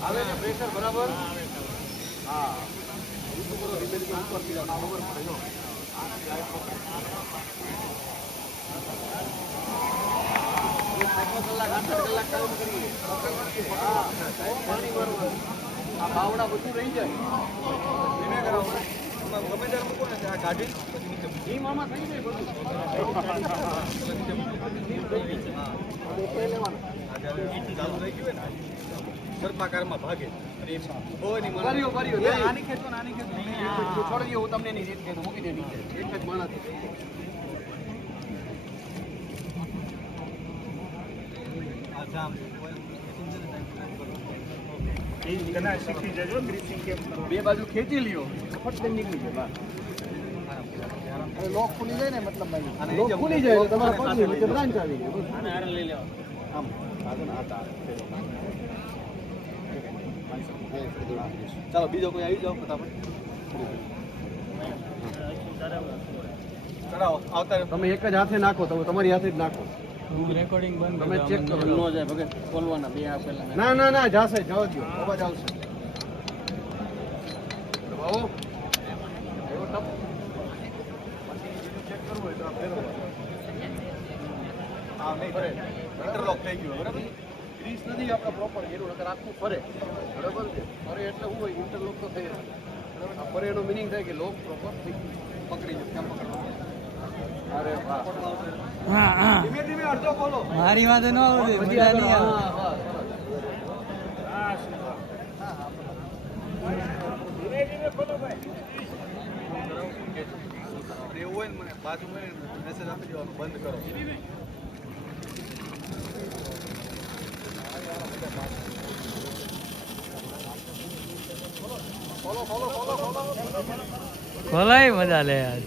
આવે ને પ્રેશર બરાબર? હા, ધીમે ધીમે ઉપરથી જાઓ. ખબર પડે જો. કલાક 8 કલાક કામ કરીએ. હા, પાણી ભરવાનું. આ બાવડા બધું રહી જાય. ધીમે કરાવો. ગમે ત્યારે મૂકો ને આ કાઢી ઘી મામા થઈ જાય બધું. ચાલુ થઈ ગયું ને સર્પાકારમાં ભાગે. આની ખેંચો ને આની ખેંચો. છોડી દો, હું તમને એની રીત કહી મૂકી દે નીચે. એક જ માણસ. બે બાજુ ખેંચી લ્યો, ફટ નીકળી જાય બહાર. લોક ખુલી જાય ને, મતલબ લોક ખુલી જાય એટલે તમારા પગની નીચે બ્રાન્ચ આવી જાય. લઈ લેવા આમ આગળ આતા. ચાલો બીજો કોઈ આવી જાઓ ફટાફટ. ચડાવો આવતા. તમે એક જ હાથે નાખો, તમે તમારી હાથે જ નાખો. રેકોર્ડિંગ બંધ તમે ચેક કરો. ન જાય ભગત ખોલવાના બે આપેલા. ના ના ના, જાશે જવા દો, અવાજ આવશે. આવો એવો ટપ ચેક કરવું હોય તો આ ફેરવો. હા નહીં ફરે, ઇન્ટરલોક થઈ ગયું બરાબર. ગ્રીસ નથી આપણે પ્રોપર એનું નકર આખું ફરે બરાબર છે. ફરે એટલે શું હોય, ઇન્ટરલોક તો થઈ જાય બરાબર. ફરે એનો મિનિંગ થાય કે લોક પ્રોપર થઈ ગયું. પકડી જાય, કેમ પકડવાનું? અરે વાહ. હા હા ધીમે ધીમે અડધો ખોલો. મારી વાત ન આવડે મજા નહીં આવે. એવું હોય ને મને પાછું મેસેજ આપી દેવાનો, બંધ કરો. ખોલાય મજા લે યાર.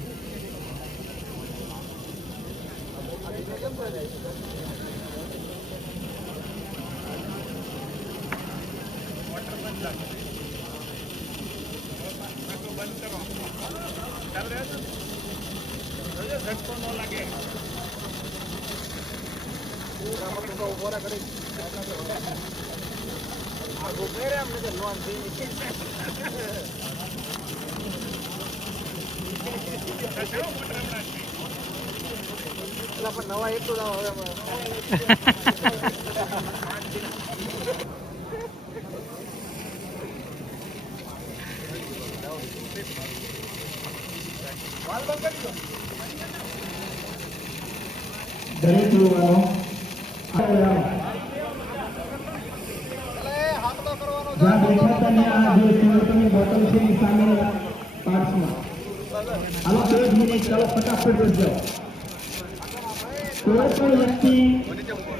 નવા એક તો દરેક યુવાનો જ્યાં દેખાતા ને આ જે સિમેન્ટની બોટલ છે એ સામે પાર્ટ્સમાં હાલો 2 મિનિટ ચાલો ફટાફટ બસ જાઓ. કોઈ પણ વ્યક્તિ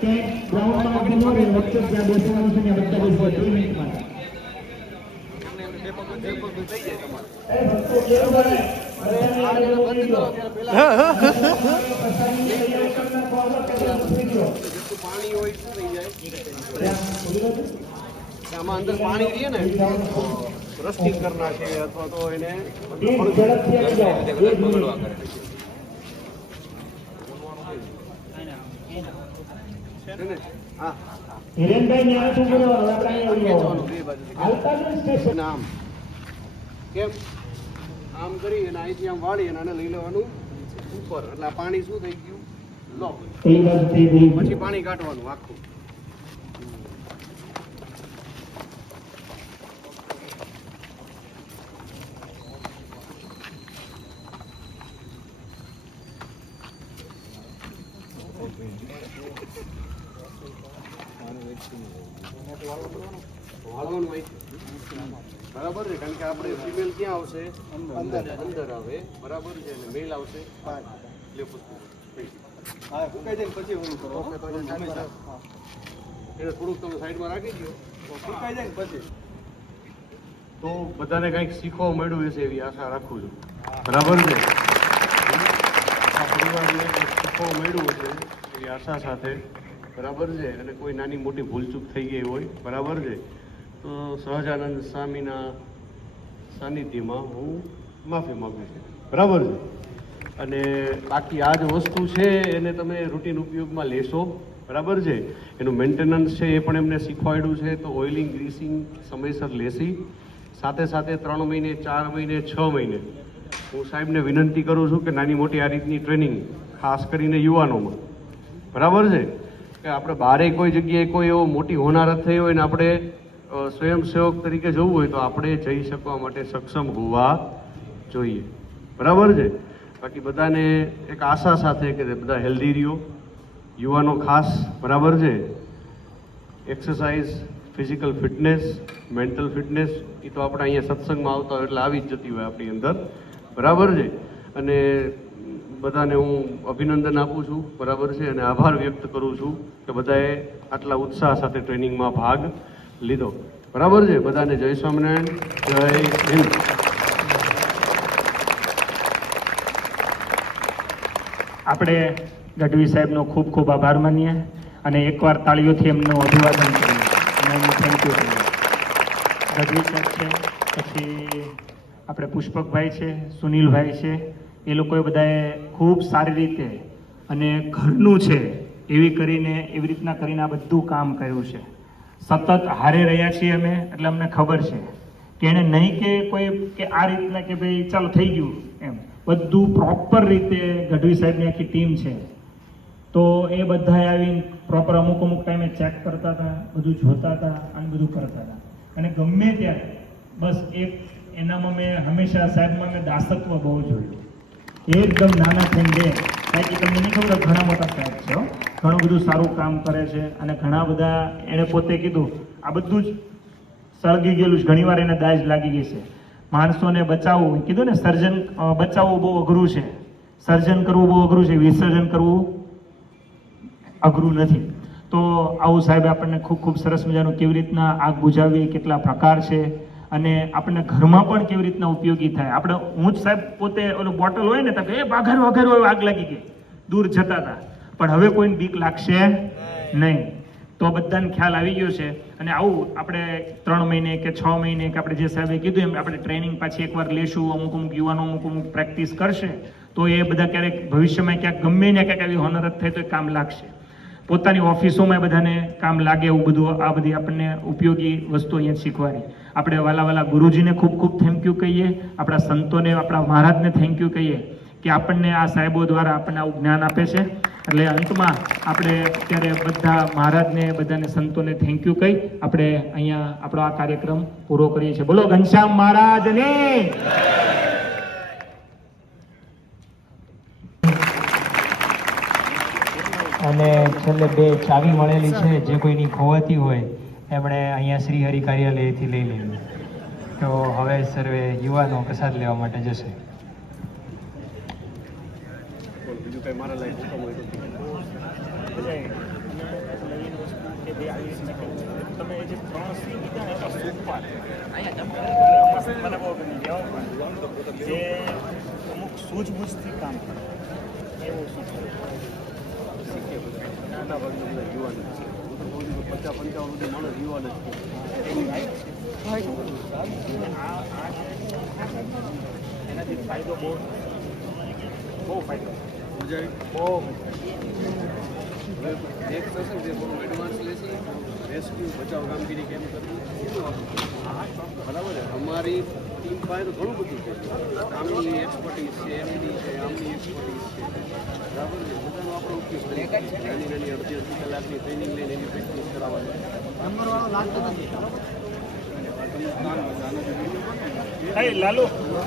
ક્યાંક ગ્રાઉન્ડમાં ઊભો રહે, વચ્ચે જ્યાં બેસવાનું છે ત્યાં બધા બેસવા 2 મિનિટ માટે. પાણી હોય શું થઈ જાય આમાં અંદર પાણી રહીએ ને તો રસ્ટિંગ કરી નાખે અથવા તો એને પ્લીઝ ઝડપથી આવી જાઓ 1 મિનિટ છે ને હા હિરેનભાઈ ન્યાય શું કરો હવે આપણે અહીંયા આવી જાઓ બે બાજુથી હાલતા જ સ્ટેશન અને આમ કેમ આમ કરી અને અહીંથી આમ વાળી અને આને લઈ લેવાનું ઉપર એટલે આ પાણી શું થઈ ગયું લો એ બાજુ થઈ ગઈ પછી પાણી કાઢવાનું આખું વાળવાનું હોય બરાબર છે કારણ કે આપણે ફિમેલ ક્યાં આવશે અંદર અંદર આવે બરાબર છે અને મેલ આવશે બહાર લે પુષ્પ હા ફૂંકાઈ જાય પછી ઓલું કરો ઓકે તો હંમેશા એને થોડુંક તમે સાઈડમાં રાખી દો ફૂંકાઈ જાય પછી તો બધાને કંઈક શીખવા મળ્યું હશે એવી આશા રાખું છું બરાબર છે આ પરિવારને કંઈક શીખવા મળ્યું હશે એવી આશા સાથે બરાબર છે અને કોઈ નાની મોટી ભૂલચૂક થઈ ગઈ હોય બરાબર છે તો સહજાનંદ સ્વામીના સાનિધ્યમાં હું માફી માગું છું બરાબર છે અને બાકી આ જ વસ્તુ છે એને તમે રૂટીન ઉપયોગમાં લેશો બરાબર છે એનું મેન્ટેનન્સ છે એ પણ એમને શીખવાડ્યું છે તો ઓઇલિંગ ગ્રીસિંગ સમયસર લેશી સાથે સાથે 3 મહિને 4 મહિને 6 મહિને હું સાહેબને વિનંતી કરું છું કે નાની મોટી આ રીતની ટ્રેનિંગ ખાસ કરીને યુવાનોમાં બરાબર છે કે આપણે બહારે કોઈ જગ્યાએ કોઈ એવો મોટી હોનારત થઈ હોય ને આપણે સ્વયંસેવક તરીકે જવું હોય તો આપણે જઈ શકવા માટે સક્ષમ હોવા જોઈએ બરાબર છે બાકી બધાને એક આશા સાથે કે બધા હેલ્ધી રહ્યો યુવાનો ખાસ બરાબર છે exercise physical fitness mental fitness એ તો આપણે અહીંયા સત્સંગમાં આવતા હોય એટલે આવી જ જતી હોય આપણી અંદર બરાબર છે અને બધાને હું અભિનંદન આપું છું બરાબર છે અને આભાર વ્યક્ત કરું છું કે બધાએ આટલા ઉત્સાહ સાથે ટ્રેનિંગમાં ભાગ લીધો બરાબર છે બધાને જય સ્વામિનારાયણ જય હિન્દ આપણે ગઢવી સાહેબનો ખૂબ ખૂબ આભાર માનીએ અને એકવાર તાળીઓથી એમનું અભિવાદન કરીએ અને એમનું થેન્ક યુ કરીએ ગઢવી સાહેબ છે પછી આપણે પુષ્પકભાઈ છે સુનિલભાઈ છે એ લોકોએ બધાએ ખૂબ સારી રીતે અને ઘરનું છે એવી રીતના કરીને આ બધું કામ કર્યું છે સતત હારે રહ્યા છીએ અમે એટલે અમને ખબર છે કે એને નહીં કે કોઈ કે આ રીતના કે ભાઈ ચાલો થઈ ગયું એમ બધું પ્રોપર રીતે ગઢવી સાહેબની આખી ટીમ છે તો એ બધાએ આવીને પ્રોપર અમુક ટાઈમે ચેક કરતા હતા બધું જોતા હતા અને બધું કરતા હતા અને ગમે ત્યારે બસ એનામાં મેં હંમેશા સાહેબમાં મેં દાસત્વ બહુ જોયું એકદમ નાના થઈને કારણ કે તમને નહીં ખબર ઘણા મોટા સાહેબ છે ઘણું બધું સારું કામ કરે છે અને ઘણા બધા એણે પોતે કીધું આ બધું જ સળગી ગયેલું છે ઘણીવાર એને દાજ લાગી ગઈ છે માણસોને બચાવવું કીધું ને સર્જન બચાવવું બહુ અઘરું છે સર્જન કરવું બહુ અઘરું છે વિસર્જન કરવું અઘરું નથી તો આવું સાહેબ આપણને ખૂબ ખૂબ સરસ મજાનું કેવી રીતના આગ બુઝાવવી કેટલા પ્રકાર છે અને આપણને ઘરમાં પણ કેવી રીતના ઉપયોગી થાય આપણે હું જ સાહેબ પોતે ઓલું બોટલ હોય ને તો એ વાઘારો હોય આગ લાગી ગઈ દૂર જતા હતા પણ હવે કોઈને બીક લાગશે નહીં તો બધાને ખ્યાલ આવી ગયો છે અને આવું આપણે 3 મહિને કે 6 મહિને કે આપણે જે સાહેબે કીધું એમ આપણે ટ્રેનિંગ પાછી એકવાર લેશું અમુક યુવાનો અમુક પ્રેક્ટિસ કરશે તો એ બધા ક્યારેક ભવિષ્યમાં ક્યાંક ગમે ને ક્યાંક આવી હોનરત થાય તો એ કામ લાગશે પોતાની ઓફિસોમાં બધાને કામ લાગે એવું બધું આ બધી આપણને ઉપયોગી વસ્તુ અહીંયા શીખવાડી આપણે વાલા ગુરુજીને ખૂબ ખૂબ થેન્ક યુ કહીએ આપણા સંતોને આપણા મહારાજને થેન્ક યુ કહીએ કે આપણને આ સાહેબો દ્વારા આપણને આવું જ્ઞાન આપે છે એટલે અંતમાં આપણે અત્યારે બધા મહારાજને બધાને સંતોને થેન્ક યુ કહી આપણે અહીંયા આપણો આ કાર્યક્રમ પૂરો કરીએ છીએ બોલો ઘનશ્યામ મહારાજને અને છેલ્લે 2 ચાવી મળેલી છે જે કોઈની ખોવાતી હોય એમણે અહીંયા શ્રી હરિ કાર્યાલયથી લઈ લેવી તો હવે સર્વે યુવાનો પ્રસાદ લેવા માટે જશે બીજું કઈ મારા લાયક હુકમ હોય તો તમે જે 3 સી કીધા ને સુખપાલ મને બહુ ગમી જે અમુક સૂઝબૂઝથી કામ કરે એવું સુખપાલ મોટા ભાગના બધા યુવાન જ છે હું તો કહું છું કે 50-55 સુધી માણસ યુવાન જ છે એનાથી ફાયદો બહુ ફાયદો બહુ એક સેશન જે થોડું એડવાન્સ લેશે રેસ્ક્યુ બચાવ કામગીરી કેમ કરવી બરાબર છે. અમારી ટીમ પાસે તો ઘણું બધું છે. આમની એક્સપર્ટીઝ છે, એમની છે, આમની એક્સપર્ટીઝ છે, બરાબર છે. બધાનો આપણે ઉપયોગ કરીએ. નાની નાની અડધી કલાકની ટ્રેનિંગ લઈને એની પ્રેક્ટિસ કરાવવાની. લાલુ